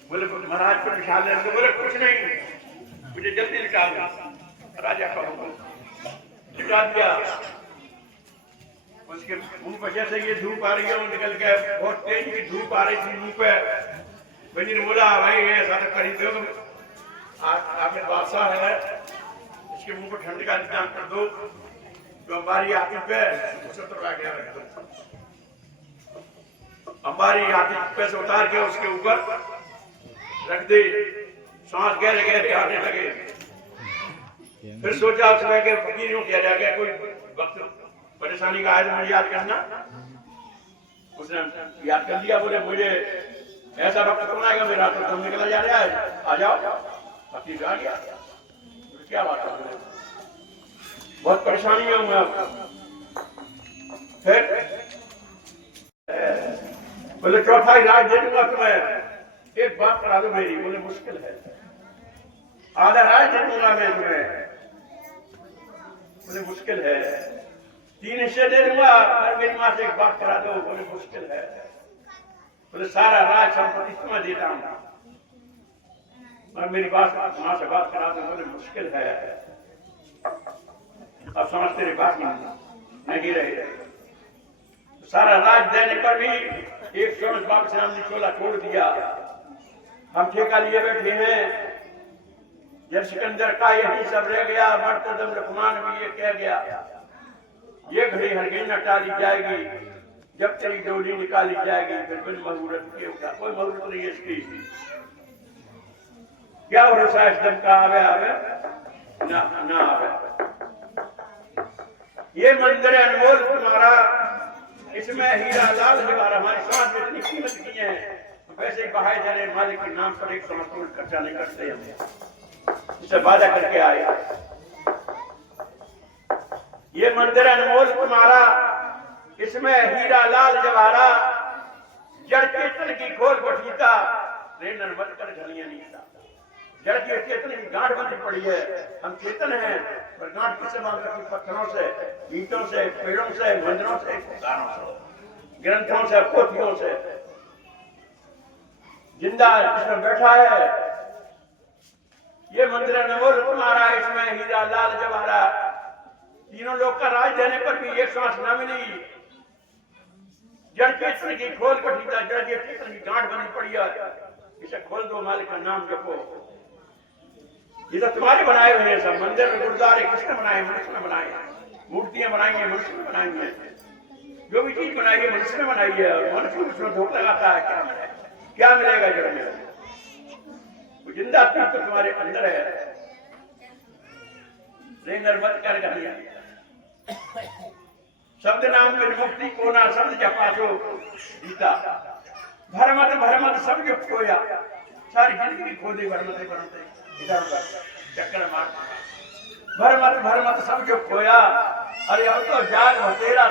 बोले महाराज को बिठा ले, बोले कुछ नहीं, मुझे जल्दी लिटा दो। राजा का लिटा दिया। उसके मुंह पर जैसे ये धूप आ रही है, वो निकल के बहुत तेज की धूप आ रही थी मुंह पे। बनी ने बोला भाई ऐसा तो कर ही दो, आपके बादशाह है, इसके मुंह पर ठंड का इंतजाम कर दो। तो हमारी हाथी पे उसे उतरवा के रख दो। हमारी हाथी पे से उतार के उसके ऊपर रख दी। सांस गहरे गहरे आने लगे। फिर सोचा उसने कि फकीरों किया जाएगा, कोई वक्त परेशानी का आए तो मुझे याद करना। उसने याद कर लिया। बोले मुझे ऐसा वक्त कौन आएगा, मेरा तो तुम निकला जा रहा है, आ जाओ। फकीर आ गया। क्या बात है, बहुत परेशानी में हूँ। फिर बोले चौथा इलाज दे दूंगा तुम्हें, एक बात करा दो मेरी। बोले मुश्किल है, आधा राज दे दूंगा मैं तुम्हें। बोले मुश्किल है, 3 हिस्से दे दूंगा, मेरी माँ से एक बात करा दो। बोले मुश्किल है। बोले सारा राज संपत्ति तुम्हें देता हूँ और मेरी बात माँ से बात करा दो। बोले मुश्किल है। अब समझ तेरी बात नहीं रही। सारा राज देने पर भी एक समझ वापस राम ने चोला छोड़ दिया। हम ठेका लिए बैठे हैं। जब सिकंदर का यही सब रह गया, मर्तदम लुकमान भी ये कह गया, ये घड़ी हरगिज न टाली जाएगी जब तेरी डोली निकाली जाएगी। फिर बिन मुहूर्त के उठा, कोई मुहूर्त नहीं है इसकी। क्या भरोसा इस दम का आवे आवे ना आवे। ये मंदिर अनमोल तुम्हारा, इसमें हीरा लाल जवाहर हमारे साथ में इतनी कीमत की है, वैसे बहाए जाने मालिक के नाम पर एक समतोल खर्चा नहीं करते हम। इसे वादा करके आए। ये मंदिर अनमोल तुम्हारा, इसमें हीरा लाल जवाहरा, जड़ चेतन की खोल बठीता, रे नरमत कर झलियां नीता। जड़ की चेतन की गांठ बंधी पड़ी है। हम चेतन हैं पर गांठ किससे बांध रखी? पत्थरों से, ईंटों से, पेड़ों से, मंदिरों से, गानों से, ग्रंथों से, पोथियों से। जिंदा कृष्ण बैठा है। ये मंदिर अनमोल तुम्हारा, इसमें हीरा लाल जवाहरात, तीनों लोग का राज देने पर भी एक श्वास न मिली। जड़ चेतन की खोल कठीता, जड़ चेतन की गांठ बनी पड़ी है, इसे खोल दो, मालिक का नाम जपो। ये तो तुम्हारे बनाए हुए हैं सब मंदिर गुरुद्वारे, कृष्ण बनाए, मनुष्य ने बनाए, मूर्तियां बनाई है, मनुष्य ने बनाई है, जो भी चीज बनाई है मनुष्य ने बनाई है। मनुष्य उसमें धोख लगाता है, क्या मिलेगा जड़ में? जिंदा चीज तो तुम्हारे अंदर है। नर्मत कर गया शब्द नाम में मुक्ति कोना, शब्द जपा जो जीता। भरमत सब जो खोया, सारी जिंदगी खो दी भरमते इधर उधर चक्कर मार। भरमत सब जो खोया, अरे अब तो जाग तेरा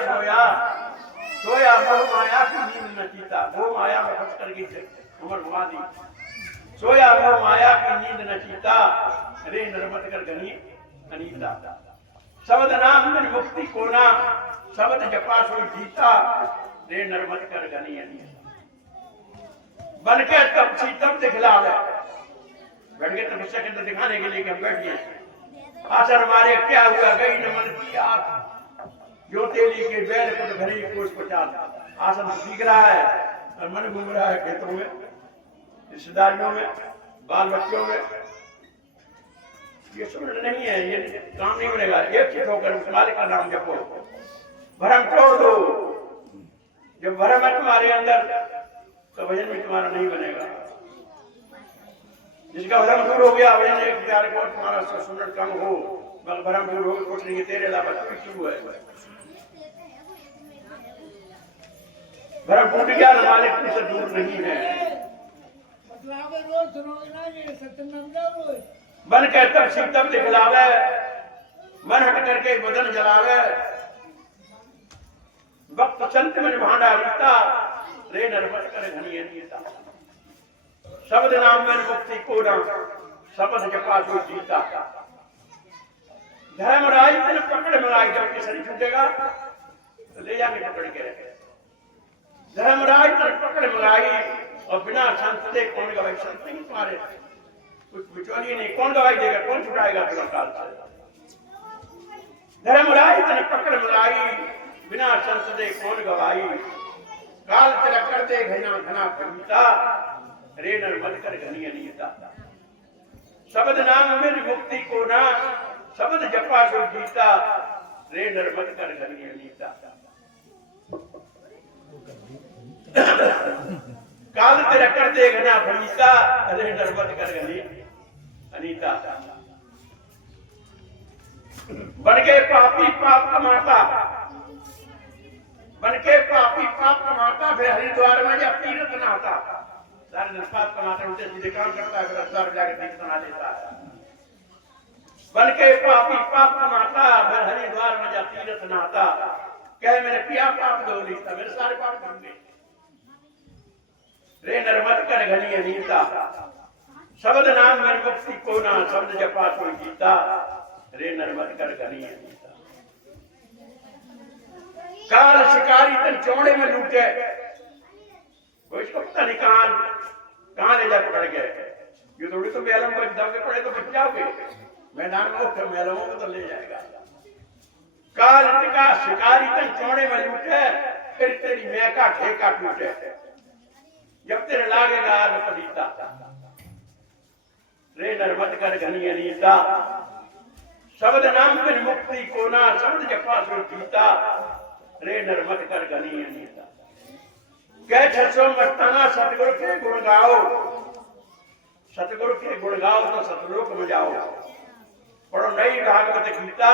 सोया मोह माया की नींद न जीता। मोह माया में फंस कर गई उम्र घुमा दी। सोया मोह माया की नींद न जीता, रे नरमत कर गनी अनीता। शब्द नाम में मुक्ति कोना, शब्द जपा सो जीता, रे नरमत कर गनी अनीता। बन के तब तब दिखला बैठ गए तपस्या के अंदर दिखाने के लिए कि हम बैठ गए। आसन मारे क्या हुआ, गई न मन की आग, जो तेली के बैल को घरी कोस पचास। आसन सीख रहा है और मन घूम रहा है खेतों में, रिश्तेदारियों में, बाल बच्चों में। ये समझ नहीं है, ये काम नहीं बनेगा। एक चीज होकर मालिक का नाम जपो, भरम छोड़ दो। जब भरम है तुम्हारे अंदर तो भजन भी तुम्हारा नहीं बनेगा। जिसका भरम दूर हो गया, भजन एक प्यार को तुम्हारा सुनर कम हो, भरम दूर हो कुछ नहीं, तेरे अलावा शुरू है। भरम टूट गया, मालिक तुमसे दूर नहीं है। मन के तब शिव तब दिखलावे, मन हट करके बदन जलावे। वक्त संत में भांडा रिश्ता, रे नरमत कर घनी अनीता। शब्द नाम में मुक्ति को नाम, शब्द जपा जो जीता। धर्मराज तेने पकड़ में आई, जब शरीर छूटेगा तो ले जाके पकड़ के रखे। धर्मराज तेने पकड़ में आई, और बिना संत दे कौन गवाही? संत नहीं तुम्हारे, कुछ बिचौलिए नहीं, कौन गवाही देगा, कौन छुटाएगा तुम्हारा काल से? धर्मराज तेने पकड़ में आई, बिना संत दे कौन गवाही? काल तेरा कर दे घना घना भूमिता, रे नरमत कर घनी अनीता। शब्द नाम में मुक्ति को ना, शब्द जपा सो जीता, रे नरमत कर घनी अनीता। काल तेरा कर दे घना भूमिता, रे नरमत कर घनी अनीता। बन गए पापी पाप कमाता, बन के पापी पाप कमाता, फिर हरिद्वार में जब तीर्थ नहाता। सारे दिन पाप कमाता, उल्टे सीधे काम करता है, फिर हरिद्वार जाकर तीर्थ नहा लेता है। बन के पापी पाप कमाता, फिर हरिद्वार में जब तीर्थ नहाता। कहे मैंने पिया पाप धो लीता, मेरे सारे पाप धो गए। रे नरमत कर घनी अनीता। शब्द नाम में मुक्ति को ना, शब्द जपा सो जीता, रे नरमत कर घनी अनीता। काल शिकारी तन चौड़े में लूटे, वो इसको पता नहीं कहां ले जा पकड़ गए। ये थोड़ी तो मेलम पर दबे पड़े तो बच जाओगे, मैदान में उठे मेलमों को तो ले जाएगा। काल का शिकारी तन चौड़े में लूटे, फिर तेरी मैका ठेका टूटे। जब तेरे लागेगा पदीता, रे नरमत कर घनी अनीता। शब्द नाम में मुक्ति को ना, शब्द जपा सो जीता, रे नरमत कर घनी अनीता। कह छो मस्ताना सतगुरु के गुण गाओ, सतगुरु के गुण गाओ तो सतलोक में जाओ। पढ़ो नई भागवत गीता,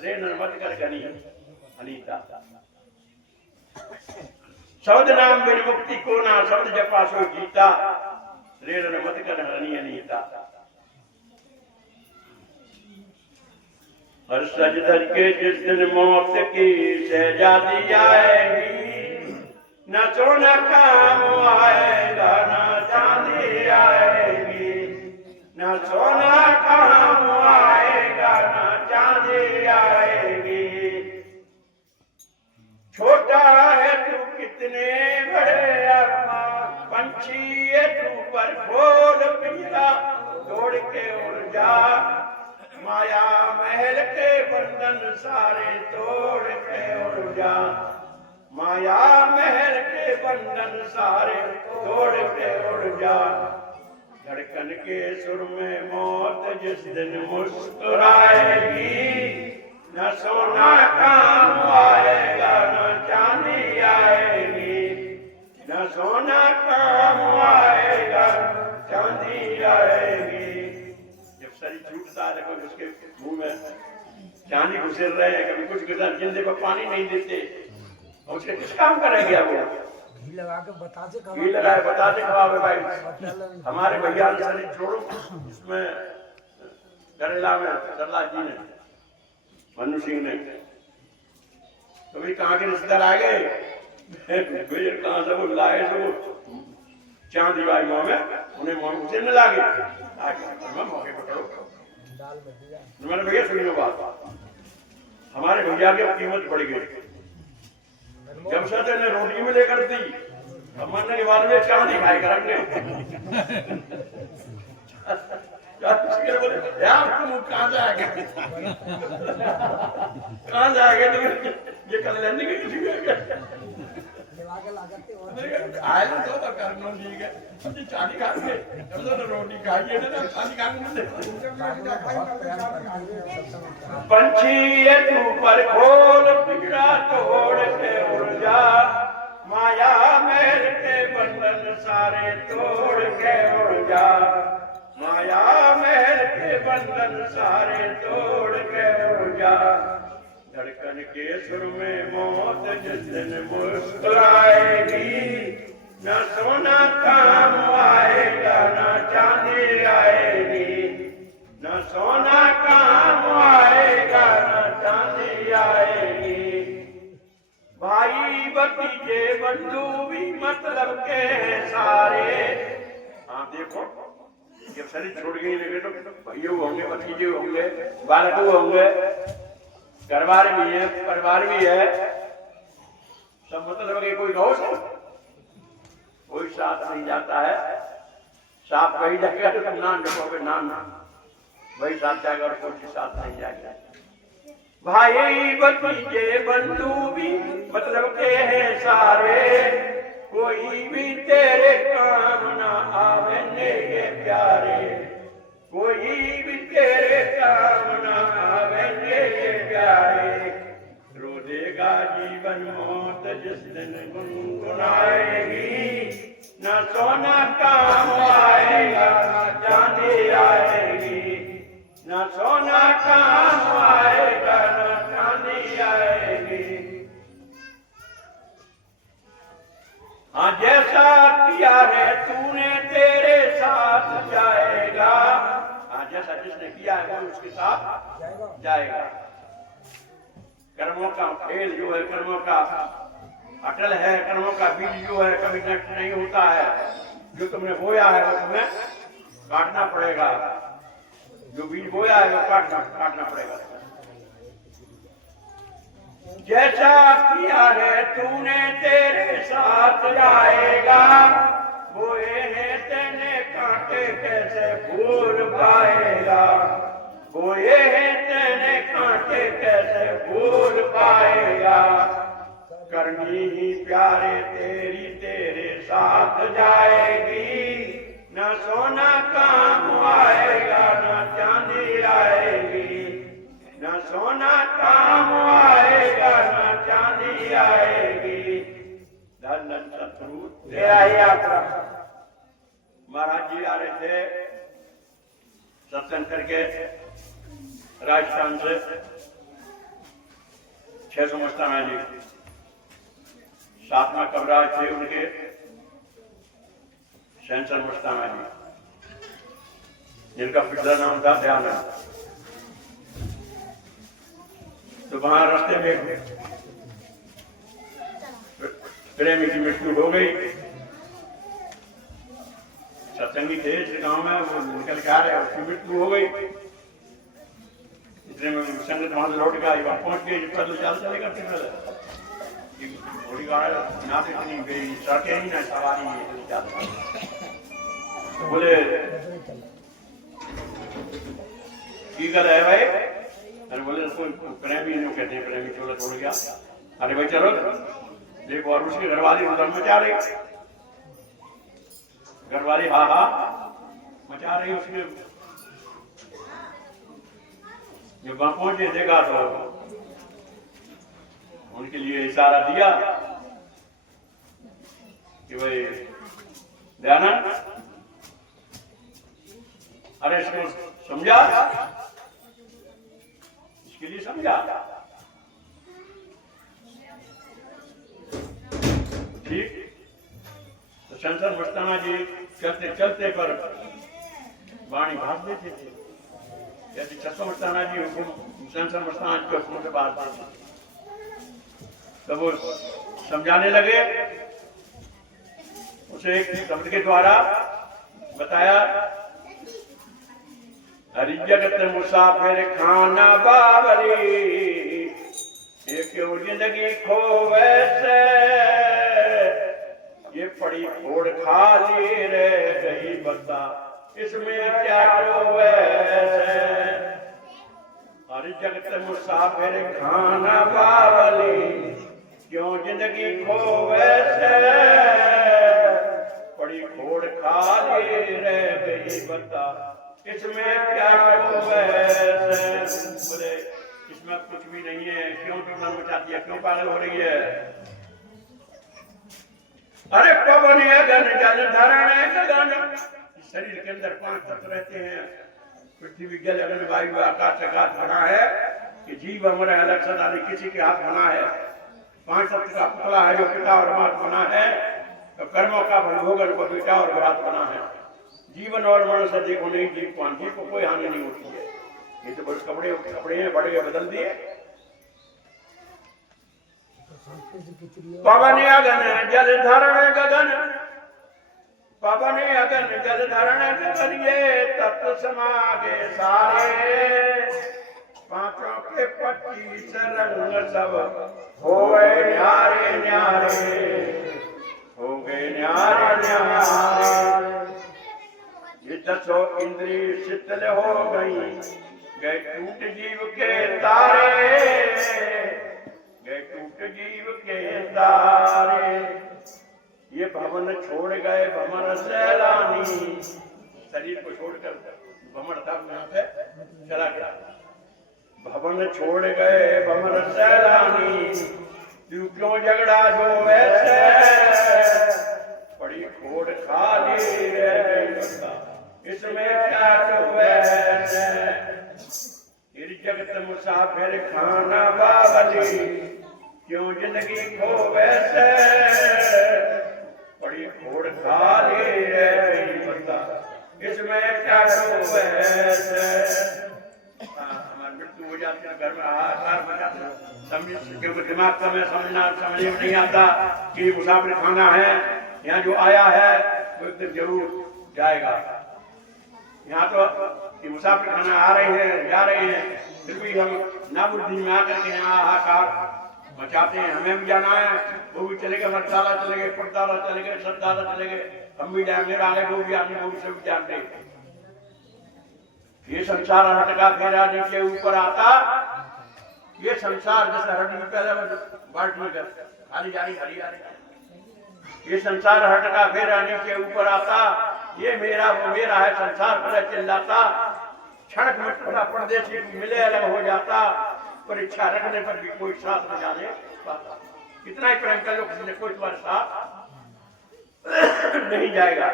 रे नरमत कर घनी अनीता। शब्द नाम में मुक्ति को ना, शब्द जपा सो जीता, रे नरमत कर घनी अनीता। हर सजदर के जिस दिन मौत की शहजादी आएगी, न सोना काम आएगा न चांदी आएगी, न सोना काम आएगा न चांदी आएगी। छोटा है तू कितने बड़े अरमान, पंछी है ऊपर खोल पिंजरा तोड़ के उड़ जा, माया महल के बंधन सारे तोड़ के उड़ जा, माया महल के बंधन सारे तोड़ के उड़ जा। धड़कन के सुर में मौत जिस दिन मुस्कुराएगी, न सोना काम आएगा न चांदी आएगी, न सोना काम आएगा चांदी आएगी। जब शरीर छूटता है देखो उसके मुंह में चांदी घुसेर रहे हैं, कभी कुछ गुजर जिंदे पर पानी नहीं देते, उसके किस काम करेंगे वो? घी लगा के बतासे घी लगाए बतासे खवावे भाई। हमारे भैया ने शरीर छोड़ो, इसमें करेला में सरला जी ने, मनु सिंह ने, तो भी कहाँ के रिश्तेदार आ गए, कहाँ से वो लाए तो चांदी भाई माँ में उन्हें मुँह से मिला के मौके पकड़ो। मैंने भैया सुनी लो बात, हमारे भैया की कीमत बढ़ गई। जब सच ने रोटी में लेकर दी, अब मरने के बाद में चांदी खाए करेंगे। बोले यार तुम कहाँ जाएगा, कहाँ जाएगा तुम, ये कर लेने के किसी आए तो करना ठीक है, चांदी खा के रोटी खाइए ना, चांदी खाने पंछी ऊपर खोल पिंजरा तोड़ के उड़ जा, माया महल के बंधन सारे तोड़ के उड़ जा, माया महल के बंधन सारे तोड़ के उड़ जा। धड़कन के सुर में मौत जिस दिन मुस्कुराएगी, न सोना काम आएगा न चांदी आएगी, न सोना काम आएगा न चांदी आएगी। भाई भतीजे बंधु भी मतलब के हैं सारे। हाँ देखो जब शरीर छोड़ गई लेकिन तो भाइयों होंगे, भतीजे होंगे, बालक होंगे, घरबार भी है, परिवार भी है, सब मतलब के कोई गौ से कोई साथ नहीं जाता है। साथ वही जाएगा तो नाम रखोगे, नाम वही साथ जाएगा और कोई साथ नहीं जाएगा। भाई भतीजे बंधु भी मतलब के हैं सारे, कोई भी तेरे काम ना आवेंगे ये प्यारे, कोई भी तेरे काम ना आवेंगे ये प्यारे। रो देगा जीवन मौत जिस दिन गुनगुनाएगी, न सोना काम आएगा न चांदी आएगी, न सोना काम आएगा न चांदी आएगी। हाँ जैसा किया है तूने तेरे साथ जाएगा, हाँ जैसा जिसने किया है वो उसके साथ जाएगा। कर्मों का खेल जो है, कर्मों का अटल है, कर्मों का बीज जो है कभी नष्ट नहीं होता है। जो तुमने बोया है वो तुम्हें काटना पड़ेगा, जो बीज बोया है वो काटना पड़ेगा। जैसा किया है तूने तेरे साथ जाएगा, बोए हैं तेने कांटे कैसे फूल पाएगा, बोए हैं तेने कांटे कैसे फूल पाएगा। करनी ही प्यारे तेरी तेरे साथ जाएगी, न सोना काम आएगा न चांदी आएगी, न सोना काम आएगा न चांदी आएगी। धन धन शत्रु तेरा ही आसरा। महाराज जी आ रहे थे सत्संग करके राजस्थान से 600 मस्ताना जी, सातवां कमराज थे उनके सेंसर मस्ताना जी, जिनका पिता नाम था दयानंद। तो वहां रास्ते में प्रेमी की मृत्यु हो गई। सत्संगी थे इस गांव में, वो निकल के आ रहे, उसकी मृत्यु हो गई। इतने में संगत वहां से लौट गया, वहां पहुंच गए, पैदल चले करते घोड़ी गाड़ा ना तो इतनी गई, सड़कें ही ना सवारी बोले की गल है भाई? अरे बोले कोई प्रेमी जो कहते हैं, प्रेमी चोला छोड़ गया। अरे भाई चलो देखो, और उसकी घरवाली उधर मचा रही, घरवाली हा हा मचा रही। उसके जब वहां पहुंचे देखा तो उनके लिए इशारा दिया कि भाई दयानंद, अरे इसको समझा, इसके लिए समझा। ठीक, तो शंकर मस्ताना जी चलते चलते पर वाणी भाग देते थे। जैसे शंकर मस्ताना जी शंकर मस्ताना जी के हुक्म से बात थे, तब वो समझाने लगे। उसे एक शब्द के द्वारा बताया, हरि जगत मुसाफिर खाना बाबरी, ये क्यों जिंदगी खो वैसे, ये पड़ी फोड़ खाली रह गई बता, इसमें क्या खो वैसे। हरि जगत मुसाफिर खाना बाबरी, क्यों जिंदगी खो वैसे, पड़ी फोड़ खाली रह गई बता, इसमें क्या खो वैसे। बोले इसमें कुछ भी नहीं है, क्यों तुम मन मचाती है, क्यों पागल हो रही है? अरे पवन अगन जल धरण गगन, शरीर के अंदर 5 तत्व रहते हैं, पृथ्वी जल अगन वायु आकाश आकाश बना है कि जीव हमारे अलग सदा नहीं किसी के हाथ बना है। 5 तत्व का पुतला है जो पिता और माता बना है, तो कर्मों का भोगन को बेटा और भ्रात बना है। जीवन और मरण से देखो नहीं जीव पान, जीव को कोई हानि नहीं होती है। ये तो बस कपड़े हैं, बढ़ गए बदल दिए। पवन अगन जल धरण गगन, पवन अगन जल धरण गगन, ये तत्व समागे सारे, 5 के 25 रंग सब हो गए न्यारे न्यारे, हो गए न्यारे न्यारे। ये 10 इंद्रिय शीतल हो गई, गए टूट जीव के तारे, गए टूट जीव के तारे। ये भवन छोड़ गए भमर सैलानी, शरीर को छोड़कर भमर था यहाँ पे चला गया। भवन छोड़ गए भमर सैलानी, तू क्यों झगड़ा जो वैसे, पड़ी खोड़ खाली रह गई बता, इसमें क्या जो वैसे। जगत मुसाफिर खाना बावली, क्यों जिंदगी खो वैसे, बड़ी खोड़ खाली रह गई बता, इसमें क्या खो वैसे। हमारी मृत्यु हो जाती है, घर में हाहाकार मचाते हैं, समझ क्योंकि दिमाग का मैं समझ में नहीं आता कि मुसाफिर खाना है, यहाँ जो आया है वो एक दिन जरूर जाएगा। यहाँ तो कि मुसाफिर खाना आ रहे हैं जा रहे हैं, फिर भी हम नाबुद्धि में आकर के यहाँ हाहाकार मचाते हैं। हमें भी जाना है, वो भी चले गए, मरदाला चले गए, पुरदाला चले गए, सरदाला चले गए, हम भी जाएंगे, आगे वो भी आगे वो भी सब जानते हैं। ये संसार हटका फेरा नीचे ऊपर आता, ये संसार जैसे हट में पहले बाल्टी कर खाली जारी हरी आ रही, ये संसार हटका फेरा नीचे ऊपर आता, ये मेरा वो मेरा है संसार पर चिल्लाता, क्षण में पूरा परदेशी मिले अलग हो जाता, परीक्षा रखने पर भी कोई साथ न जाने पाता। कितना ही प्रेम कर लो, किसी ने कोई तुम्हारे साथ नहीं जाएगा।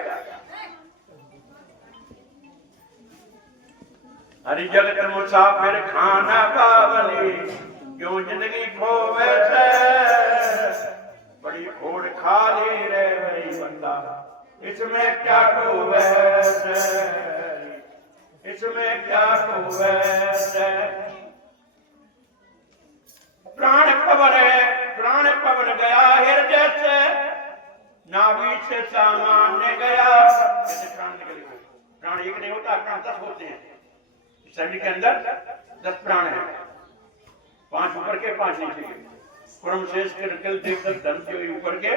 हरि जगत मुसाफिर खाना बावली, क्यों जिंदगी खो वैसे, बड़ी खोड़ खाली रह गई बंदा, इसमें क्या खो वैसे, इसमें क्या खो वैसे। प्राण पवन गया हृदय से, नाभि से सामान्य गया। जैसे प्राण निकल गए, प्राण एक नहीं होता, प्राण 10 होते हैं शरीर के अंदर, 10 प्राण है, 5 ऊपर के 5 नीचे के, परम शेष के देव धर्म के ऊपर के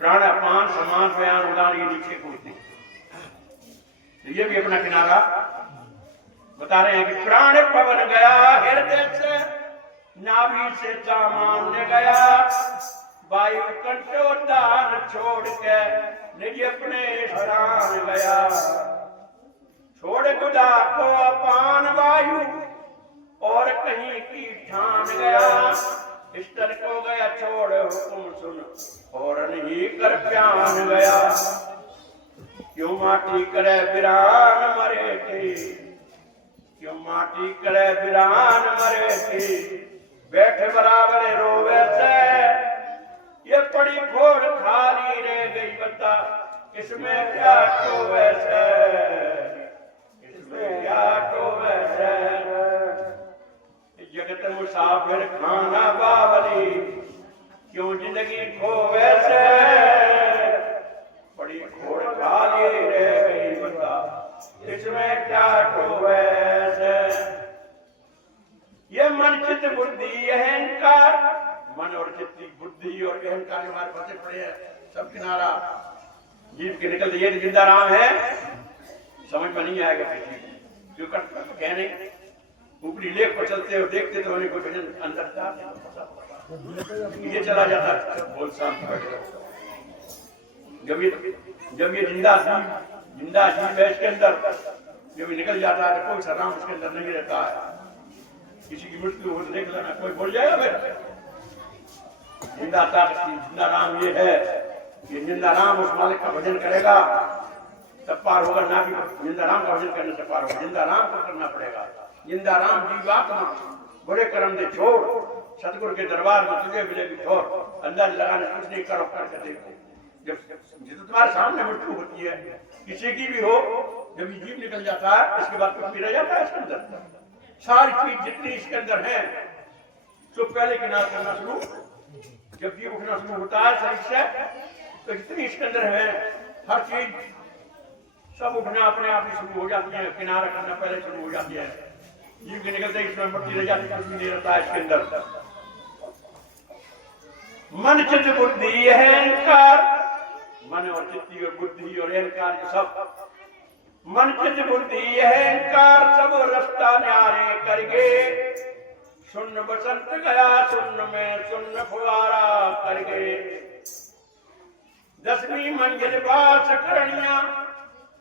प्राण अपान समान बयान उदान ये नीचे होते हैं। तो ये भी अपना किनारा बता रहे हैं कि प्राण पवन गया हृदय से, नाभि से सामान्य गया, वायु कंठोद्धार छोड़ के निज अपने स्थान गया। छोड़ गुदा को अपान वायु और कहीं की ठान गया, स्तर को गया छोड़ हुकुम सुन और नहीं कर प्यान गया। क्यों माटी करे बिरान मरे थी, क्यों माटी करे बिरान मरे थी, बैठे बराबर रोवे से, ये पड़ी फोड़ खाली रह गई बता, इसमें क्या टोवे से, इसमें क्या टोवे से। जगत मुसाफिर खाना बावली, क्यों जिंदगी खोवे से, बड़ी फोड़ खाली रह गई बता, इसमें क्या टोवे से। ये मन चित्त बुद्धि अहंकार, मन और चित्त बुद्धि और अहंकार हमारे फंसे पड़े हैं, सब किनारा जीव के निकल ये जिंदा राम है, समझ में नहीं आएगा जो कहने ऊपरी लेख पर चलते हो देखते तो कोई भजन अंदर ये चला जाता बोल शांत। जब ये जिंदा जीव है इसके अंदर जब निकल जाता है कोई सा राम उसके अंदर नहीं रहता है। किसी की मृत्यु हो तो देख लेना कोई बोल जाएगा फिर जिंदा राम ये है कि जिंदा राम उस मालिक का भजन करेगा तब पार होगा, ना कि जिंदा राम का भजन करने से पार होगा। जिंदा राम को करना पड़ेगा। जिंदा राम जीवात्मा बुरे कर्म दे छोड़, सतगुरु के दरबार में तुझे मिले भी छोड़, अंदाज लगाने कुछ नहीं करो करके देखो। जब तुम्हारे सामने मृत्यु होती है किसी की भी हो, जब ये जीव निकल जाता है इसके बाद कुछ भी रह जाता है इसके अंदर। सारी चीज जितनी इसके अंदर है तो पहले किनार करना शुरू, जब जीव उठना शुरू होता है शरीर से तो जितनी इसके अंदर है हर चीज सब उठना अपने आप ही शुरू हो जाती है, किनारा करना पहले शुरू हो जाती है। जीव के निकलते इसमें बढ़ती रह जाती, कुछ नहीं रहता है इसके अंदर। मन चित्त बुद्धि अहंकार, मन और चित्ती और बुद्धि और अहंकार सब, मन चित्त बुद्धि अहंकार सब रास्ता न्यारे करगे, सुन्न बसंत गया सुन्न में सुन्न फुआरा करगे। 10वीं मंजिल बास करणिया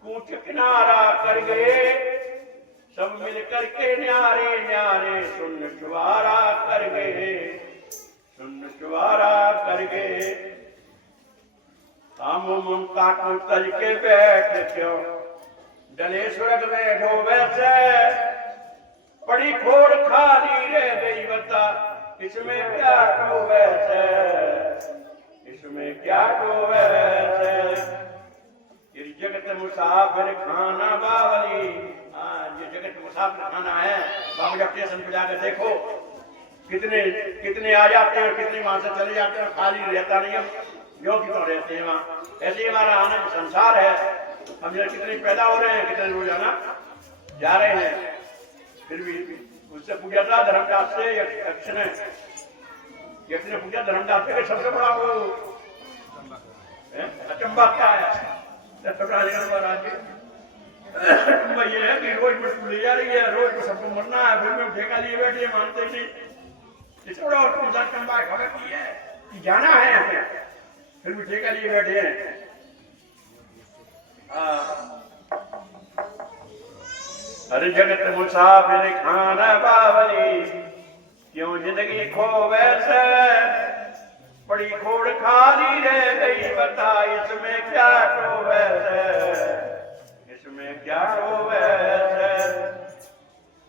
कूच किनारा कर गए, सब मिल करके न्यारे न्यारे सुन्न चुवारा कर गए, सुन्न चुवारा कर गए। हम ममता को तज के बैठ क्यों डले स्वर्ग में ढोवे से, पड़ी खोड़ खाली रह गई बता, इसमें क्या ढोवे से, इसमें क्या ढोवे से। जगत मुसाफिर खाना बावली, ये जगत मुसाफिर खाना है। बाबू जब स्टेशन पे जाकर देखो कितने आ जाते हैं और कितने वहां से चले जाते हैं, खाली रहता नहीं है, जो कि तो रहते हैं वहाँ। ऐसे ही हमारा आना संसार है, हम कितने पैदा हो रहे हैं, कितने रोजाना जा रहे हैं, फिर भी उससे पूछा था धर्मदास से यक्ष ने पूछा धर्मदास से सबसे बड़ा वो अचंबा क्या है। ये है कि रोज मृत्यु ले जा रही है, रोज को सबको मरना है, फिर में ठेका लिए बैठे मानते ही नहीं। थोड़ा और खबर की है कि जाना है यहाँ, फिर भी ठेका लिए बैठे हैं। अरे जगत मुसाफिर खाना बावली, क्यों जिंदगी खो वैसे, बड़ी खोड़ खाली रह गई बता, इसमें क्या रोवे से, इसमें क्या रोवे से।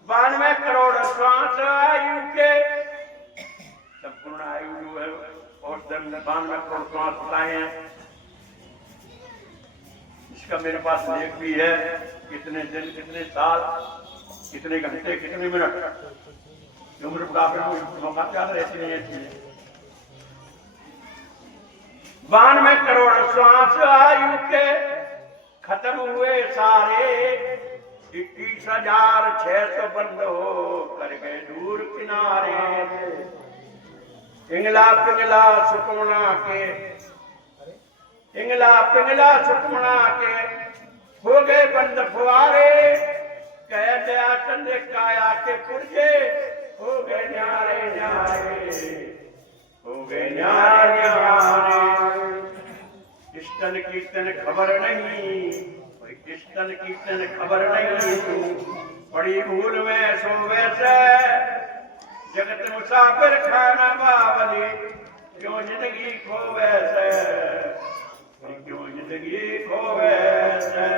92 करोड़ श्वास आयु के, संपूर्ण आयु जो है और 92 करोड़ श्वास बताए हैं। इसका मेरे पास लेख भी है, कितने दिन कितने साल कितने घंटे कितने मिनट, उम्र बुढ़ापे में मौका याद रहती नहीं है। 92 करोड़ श्वास आयु के खत्म हुए सारे, 21,600 बंद हो कर गए दूर किनारे। पिंगला पिंगला सुकमना के, पिंगला पिंगला सुकमना के, हो गए बंद फुआरे, कह दिया चंदे काया के पुरजे, हो गए न्यारे न्यारे, हो गए न्यारे न्यारे। किस्तन कीर्तन खबर नहीं, किस्तन कीर्तन खबर नहीं, बड़ी भूल में सोवे से जगत मुसाफिर खाना बावली, क्यों जिंदगी खोवे से, क्यों जिंदगी खोवे से।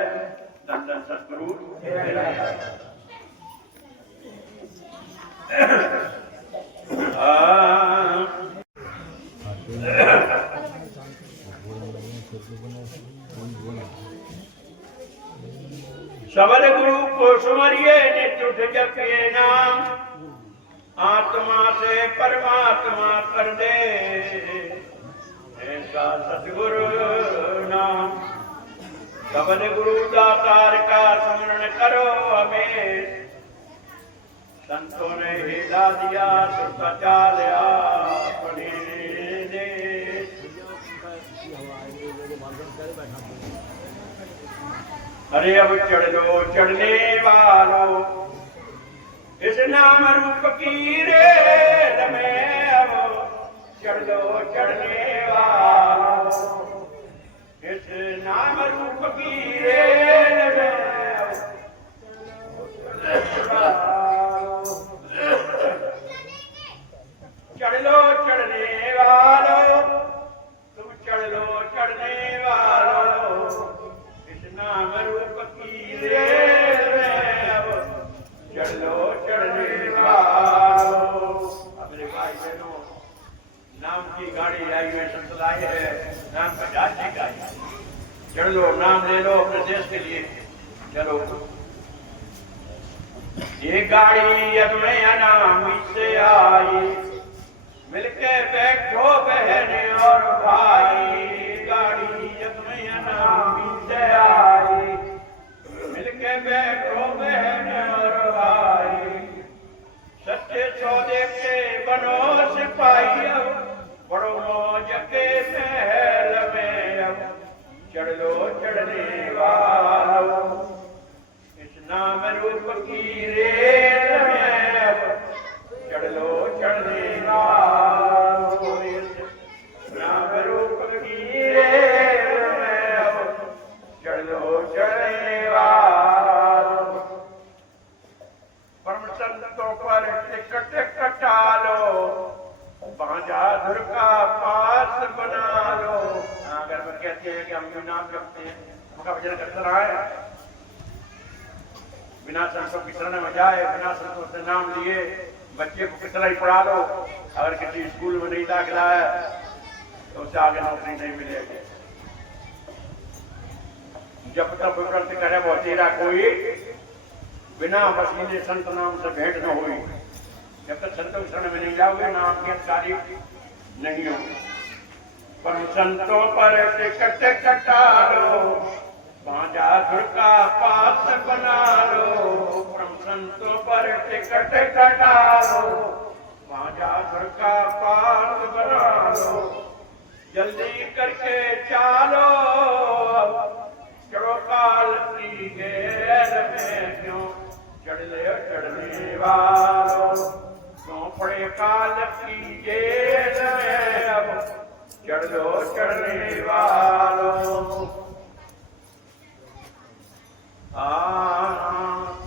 धन धन सतगुरु। सबल गुरु को सुमरिए नित उठ जपिए नाम, आत्मा से परमात्मा कर दे ऐसा सतगुरु नाम। सबल गुरु दातार का स्मरण करो हमें, संतों ने हिला दिया तो बचा लिया अपने देश। अरे अब चढ़ लो चढ़ने वालों, इस नाम रूप की रेल में, अब चढ़ लो चढ़ने वालों, इस नाम रूप की रेल में, चढ़ लो चढ़ने वालों, तुम चढ़ लो चढ़ने वालों, इस नाम रूप की रेल में, अब चढ़ लो चढ़ने वालों। अपने भाई बहनों, नाम की गाड़ी आई हुई संत लाए है, नाम का जाति का चढ़ लो, नाम ले लो अपने देश के लिए, चलो। ये गाड़ी अब मैं अनामी से आई, मिलके बैठो बहने और भाई, गाड़ी अब मैं अनामी से आई, मिलके बैठो बहने और भाई, सच्चे सौदे के बनो सिपाही, अब बड़ो मौज के महल में, अब चढ़ लो चढ़ने वालों, इस नाम रूप की रेल में, अब चढ़ लो चढ़ने वालों, इस नाम रूप की रेल में, अब चढ़ लो चढ़ने वालों। परम संतों पर टिकट कटा लो, बांजाधुर का पास बना लो। अगर वो कहते हैं कि हम क्यों नाम जपते हैं, उनका भजन करता रहा है, बिना संतों की शरण में जाए, बिना संतों से नाम लिए बच्चे को कितना ही पढ़ा लो, अगर किसी स्कूल में नहीं दाखिला है तो उसे आगे नौकरी नहीं मिलेगी। जब तक विक्रम करे वो तेरा कोई, बिना मसीने संत नाम से भेंट न हुई। जब तक संतों की शरण में नहीं जाओगे, नाम की तारीफ नहीं होगी। पर संतों पर टिकट कटा लो, बांजाधुर का पास बना लो, परम संतों पर टिकट कटा लो, बांजाधुर का पास बना लो, जल्दी करके चालो, चढ़ो काल की घेर में, क्यों चढ़ ले चढ़ने वालों, क्यों पड़े काल की जेल में, अब चढ़ लो चढ़ने वालों।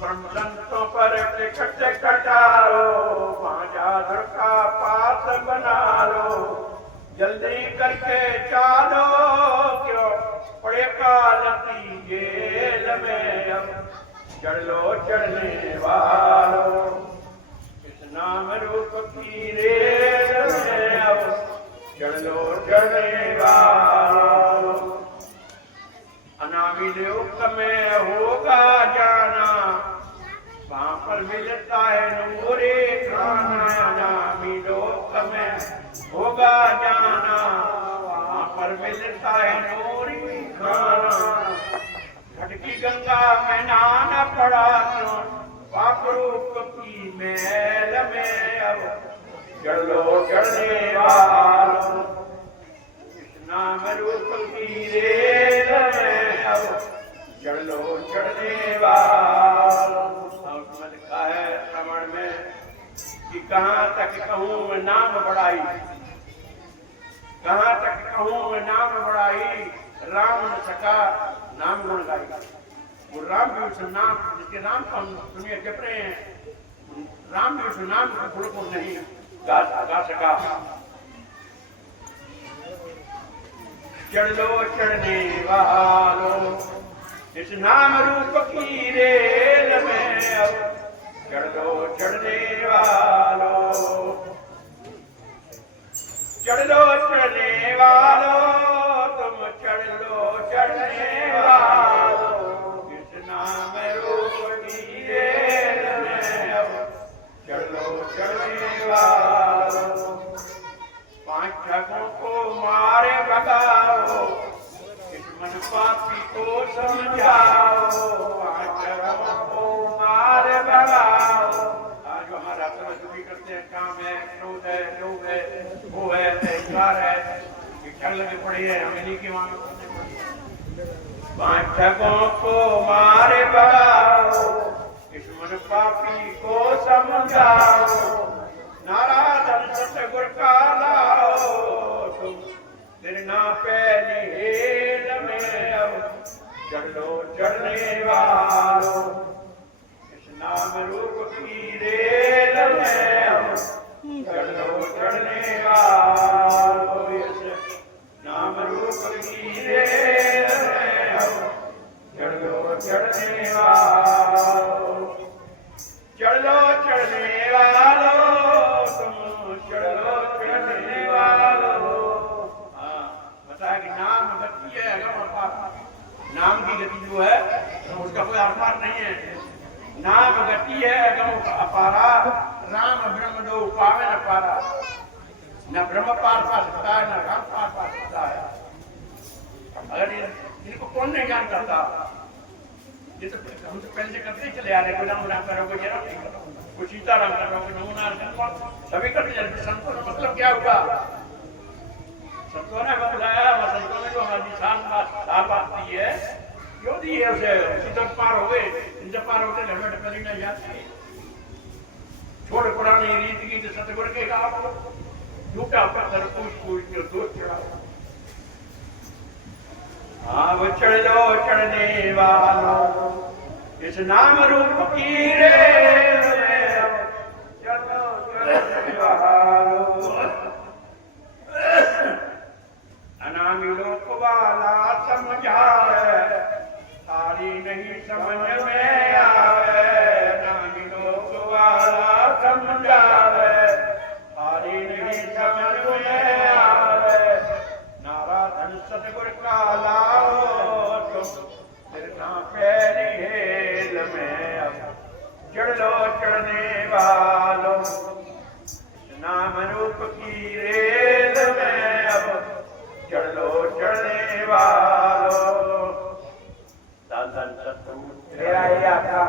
परम संतों पर टिकट कटा लो, बांजाधुर का पास बना लो, जल्दी करके चालो, क्यों पड़े काल की जेल में, अब चढ़ लो चढ़ने वालों, इस नाम रूप की रेल में, अब चढ़ लो चढ़ने वालों। अनामी लोक में होगा जाना, वहाँ पर मिलता है नूरे खाना, अनामी लोक में होगा जाना, वहाँ पर मिलता है नूरी खाना। खटकी गंगा में नहाना पड़ा क्यों, पाप रूप की मैल में, अब चढ़ लो चढ़ने वालों, इस नाम रूप की रेल में, अब चढ़ लो चढ़ने वालों। और उसमें लिखा है रामायण में कि कहाँ तक कहूँ मैं नाम बढ़ाई, कहाँ तक कहूँ मैं नाम बढ़ाई, राम न सका नाम गुण गाई। वो राम भी उस नाम, जिसके नाम को हम दुनिया जप रहे हैं, राम भी उस नाम को गुण को नहीं गा सका। चढ़ लो चढ़ने वालों इस नाम रूप की रेल में, अब चढ़ लो चढ़ने वालों। चढ़ लो चढ़ने वालों तुम चढ़ लो चढ़ने वालों इस नाम रूप की रेल में, अब चढ़ लो चढ़ने वालों। पांच ठगों को मारे भगाओ इस मन पापी को समझाओ, पांच ठगों को मारे भगाओ। आज जो हमारा समय दुखी करते हैं, काम है, क्रोध है, लोभ है, वो है, अहंकार है, इच्छा लगे पड़ी है, हमें नहीं की मांग करने पड़ी। पांच ठगों को मारे भगाओ इस मन पापी को समझाओ, नाराधन सतगुर का लाओ तुम तेरे ना पहली हेल में, अब चढ़ लो चढ़ने वालों इस नाम रूप की रेल में, अब चढ़ लो चढ़ने वालों इस नाम रूप की रेल में, अब चढ़ लो चढ़ने वालों। चढ़ लो चढ़ने वालों तुम चढ़ लो चढ़ने वालों। हाँ बताया कि नाम गति है, अगर नाम की गति जो है तो उसका कोई आधार नहीं है। नाम गति है अगम अपारा, राम ब्रह्म दो पावे न पारा। न ब्रह्म पार पा सकता है, न राम पार पा सकता है। अगर इनको कौन नहीं जान करता, ये तो हम तो पहले से करते ही चले आ रहे, कोई नाम राम करोगे, जरा नहीं करोगे, कोई सीताराम करोगे, नमोनार करोगे, सभी करते जाते। संतों का मतलब क्या हुआ? संतों ने बतलाया, संतों ने जो हमारी साल बात दी है, क्यों दी है उसे? सीता पार हो गए, इनसे पार होते घर में ढकली नहीं जाती। छोड़ पुरानी रीत की तो सतगुर के आप झूठा पत्थर पूछ पूछ के दोष चढ़ाओ। हाँ वो चढ़ लो चढ़ने वालों इस नाम रूप की रेल में, चलो चढ़ने वालों। अनामी लोक वाला समझावे, सारी नहीं समझ में आवे। अनामी लोक वाला समझावे, सारी नहीं समझ में आवे। नाराधन सतगुर का लाओ तुम तिरना पैरी हेल में, अब चढ़ लो चढ़ने वालों नाम रूप की रेल में, अब चढ़ लो चढ़ने वालों। दादन सतगुरु तेरा ही आका।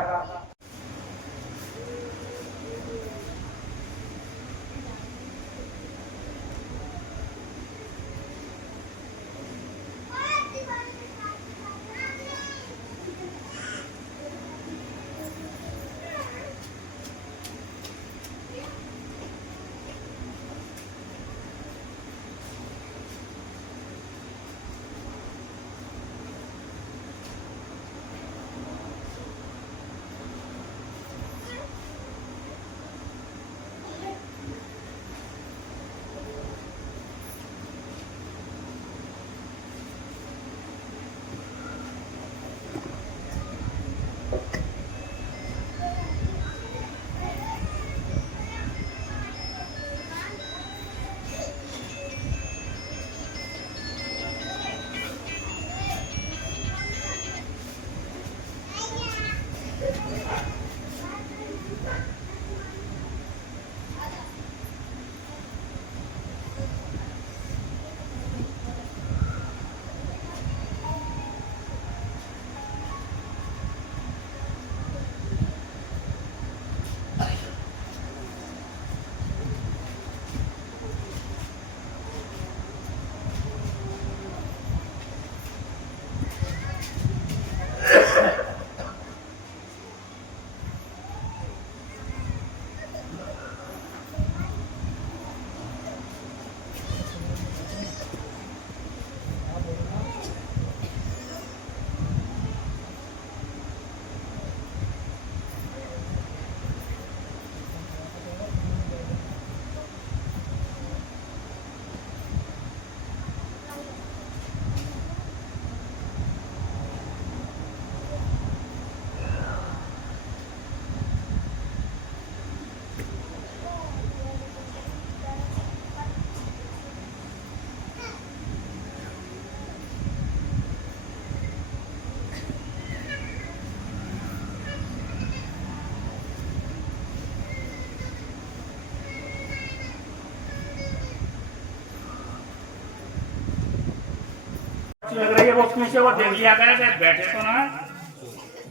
वो पीछे वो देख लिया करे कि बैठे तो ना,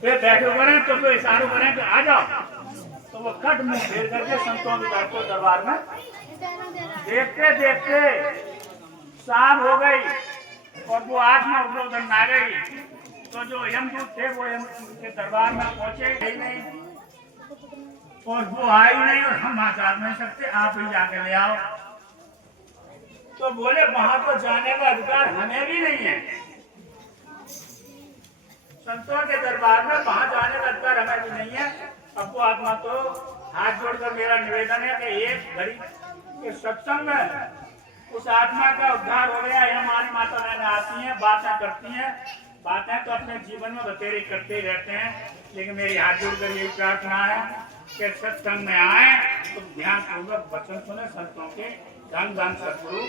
वे बैठे करे तो कोई इशारा करे कि आ जाओ, तो वो कट मुंह फेर करके संतों के घर को दरबार में देखते देखते शाम हो गई और वो आत्मा उधर उधर ना गई। तो जो यमदूत थे वो यमदूत के दरबार में पहुंचे ही नहीं और वो आई नहीं और हम वहां जा नहीं सकते, आप ही जाके ले आओ। तो बोले वहां तो जाने का अधिकार हमें भी नहीं है, संतों के दरबार में वहां जाने का अधिकार हमें भी नहीं है। अब वो आत्मा तो हाथ जोड़कर मेरा निवेदन है कि एक घड़ी के सत्संग में उस आत्मा का उद्धार हो गया। यह हमारी माता बहन आती हैं, बातें करती हैं, बातें तो अपने जीवन में बतेरे करते ही रहते हैं, लेकिन मेरी हाथ जोड़कर यही प्रार्थना है कि सत्संग में आए तो ध्यान पूर्वक वचन सुने संतों के। धन धन सतगुरु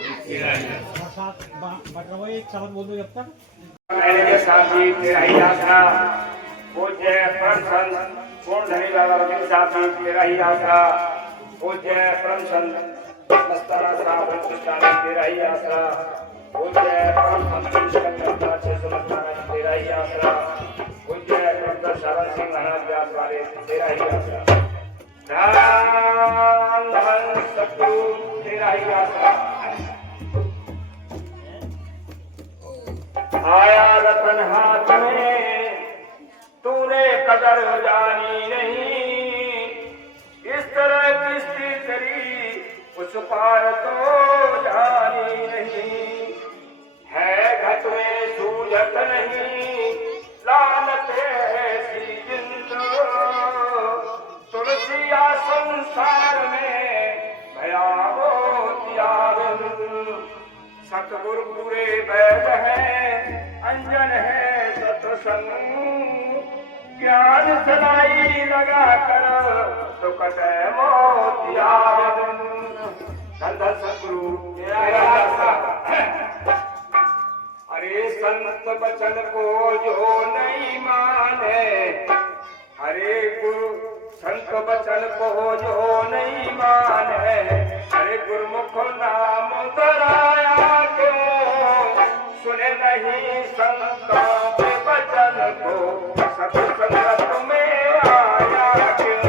एक शब्द बोल दो जब तक। मेरे साथी तेरा ही आसरा, पूज्य परम संत पूर्ण धनी बाबा के साथी तेरा ही आसरा, पूज्य परम संत मस्ताना साहब कृष्णानी तेरा ही आसरा, पूज्य परम संत सिकंदर से समस्ताना तेरा ही आसरा, पूज्य डॉक्टर शरण सिंह महाराज व्यास वाले तेरा ही आसरा। धन धन सतगुरु तेरा ही आसरा। आया रतन हाथ में तूने कदर जानी नहीं, इस तरह किसकी करी उस पार तो जानी नहीं। है घट में सूझत नहीं लानत ऐसी जिंदो, तुलसिया संसार में भया हो त्यागन। सतगुरु पूरे वैद है अंजन है सत्संग, ज्ञान सदाई लगा कर तो कटे मोतियावन। धन सतगुरु अरे संत बचन को जो नहीं माने, अरे गुरु संत बचन को जो नहीं माने, अरे गुरुमुख नाम धराया क्यों, सुने नहीं संतों के वचन को, सत्संगत में आया क्यों।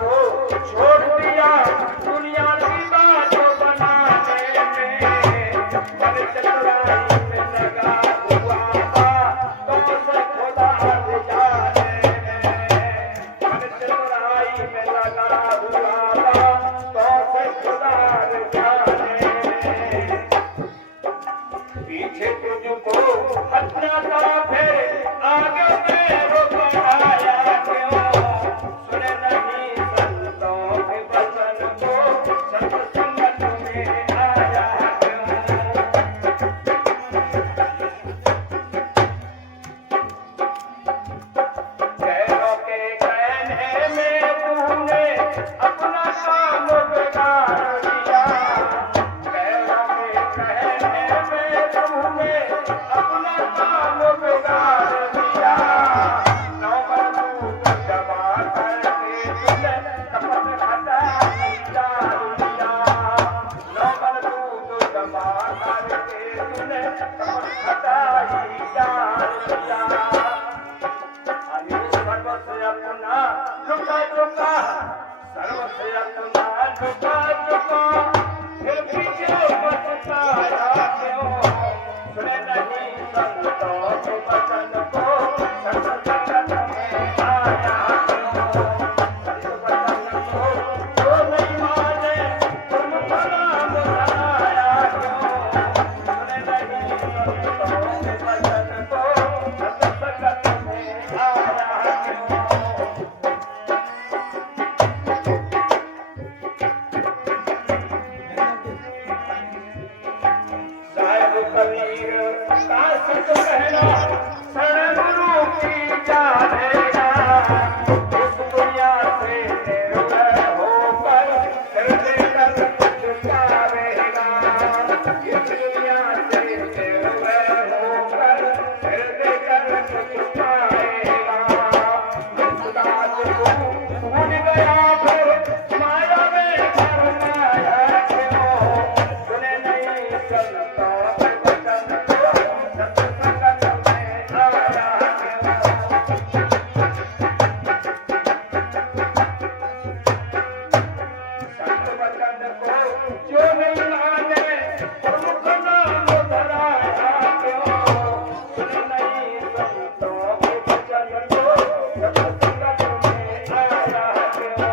को छोड़ दिया दुनिया की बातों बनाने में। मन चतुराई में लगा हुआ था तो से खुदा जाने में। मन चतुराई में लगा हुआ था तो से खुदा जाने में। पीछे तुझको हत्या का फिर आगे तेरे बढ़ाया क्यों। सुने नहीं संतों के वचन को सत्संगत में आया क्यों। पैरों के कहने में तूने अपना काम बिगाड़ दिया। पैरों के कहने में तूने अपना काम बिगाड़ दिया। नौकर तू दबा करके तुझे तपन हटा दिया। नौकर तू दबा करके तुझे तपन हटा दिया। सर्वस्य अपना झुका झुका, सर्वस्य अपना झुका झुका, फिर पीछे पछताया क्यों। सुने नहीं संतों के वचन को सत्संगत में आया क्यों। इस वचन को जो नहीं माने तुमको नाम बनाया क्यों। सुने नहीं संतों के वचन को सत्संगत में आया क्यों। साहिब कबीर का सत कहना शरण गुरु की जानेगा। इस दुनिया से निर्भय होकर हृदय कर कुछ पावेगा। इस दुनिया से निर्भय होकर हृदय कर कुछ पाएगा। खुदा को भूल गया फिर माया में फरमाया क्यों। सुने नहीं संतों के वचन को सत्संगत में आया क्यों। संत वचन को जो नहीं माने उनको नाम धराया क्यों। सुने नहीं संतों के वचन को सत्संगत में आया क्यों।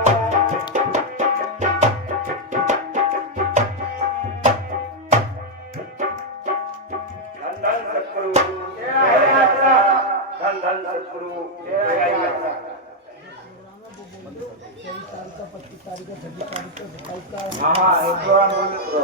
धन धन सतगुरु जय यात्रा। धन धन सतगुरु जय यात्रा। हाँ एक बार बोलो।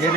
ये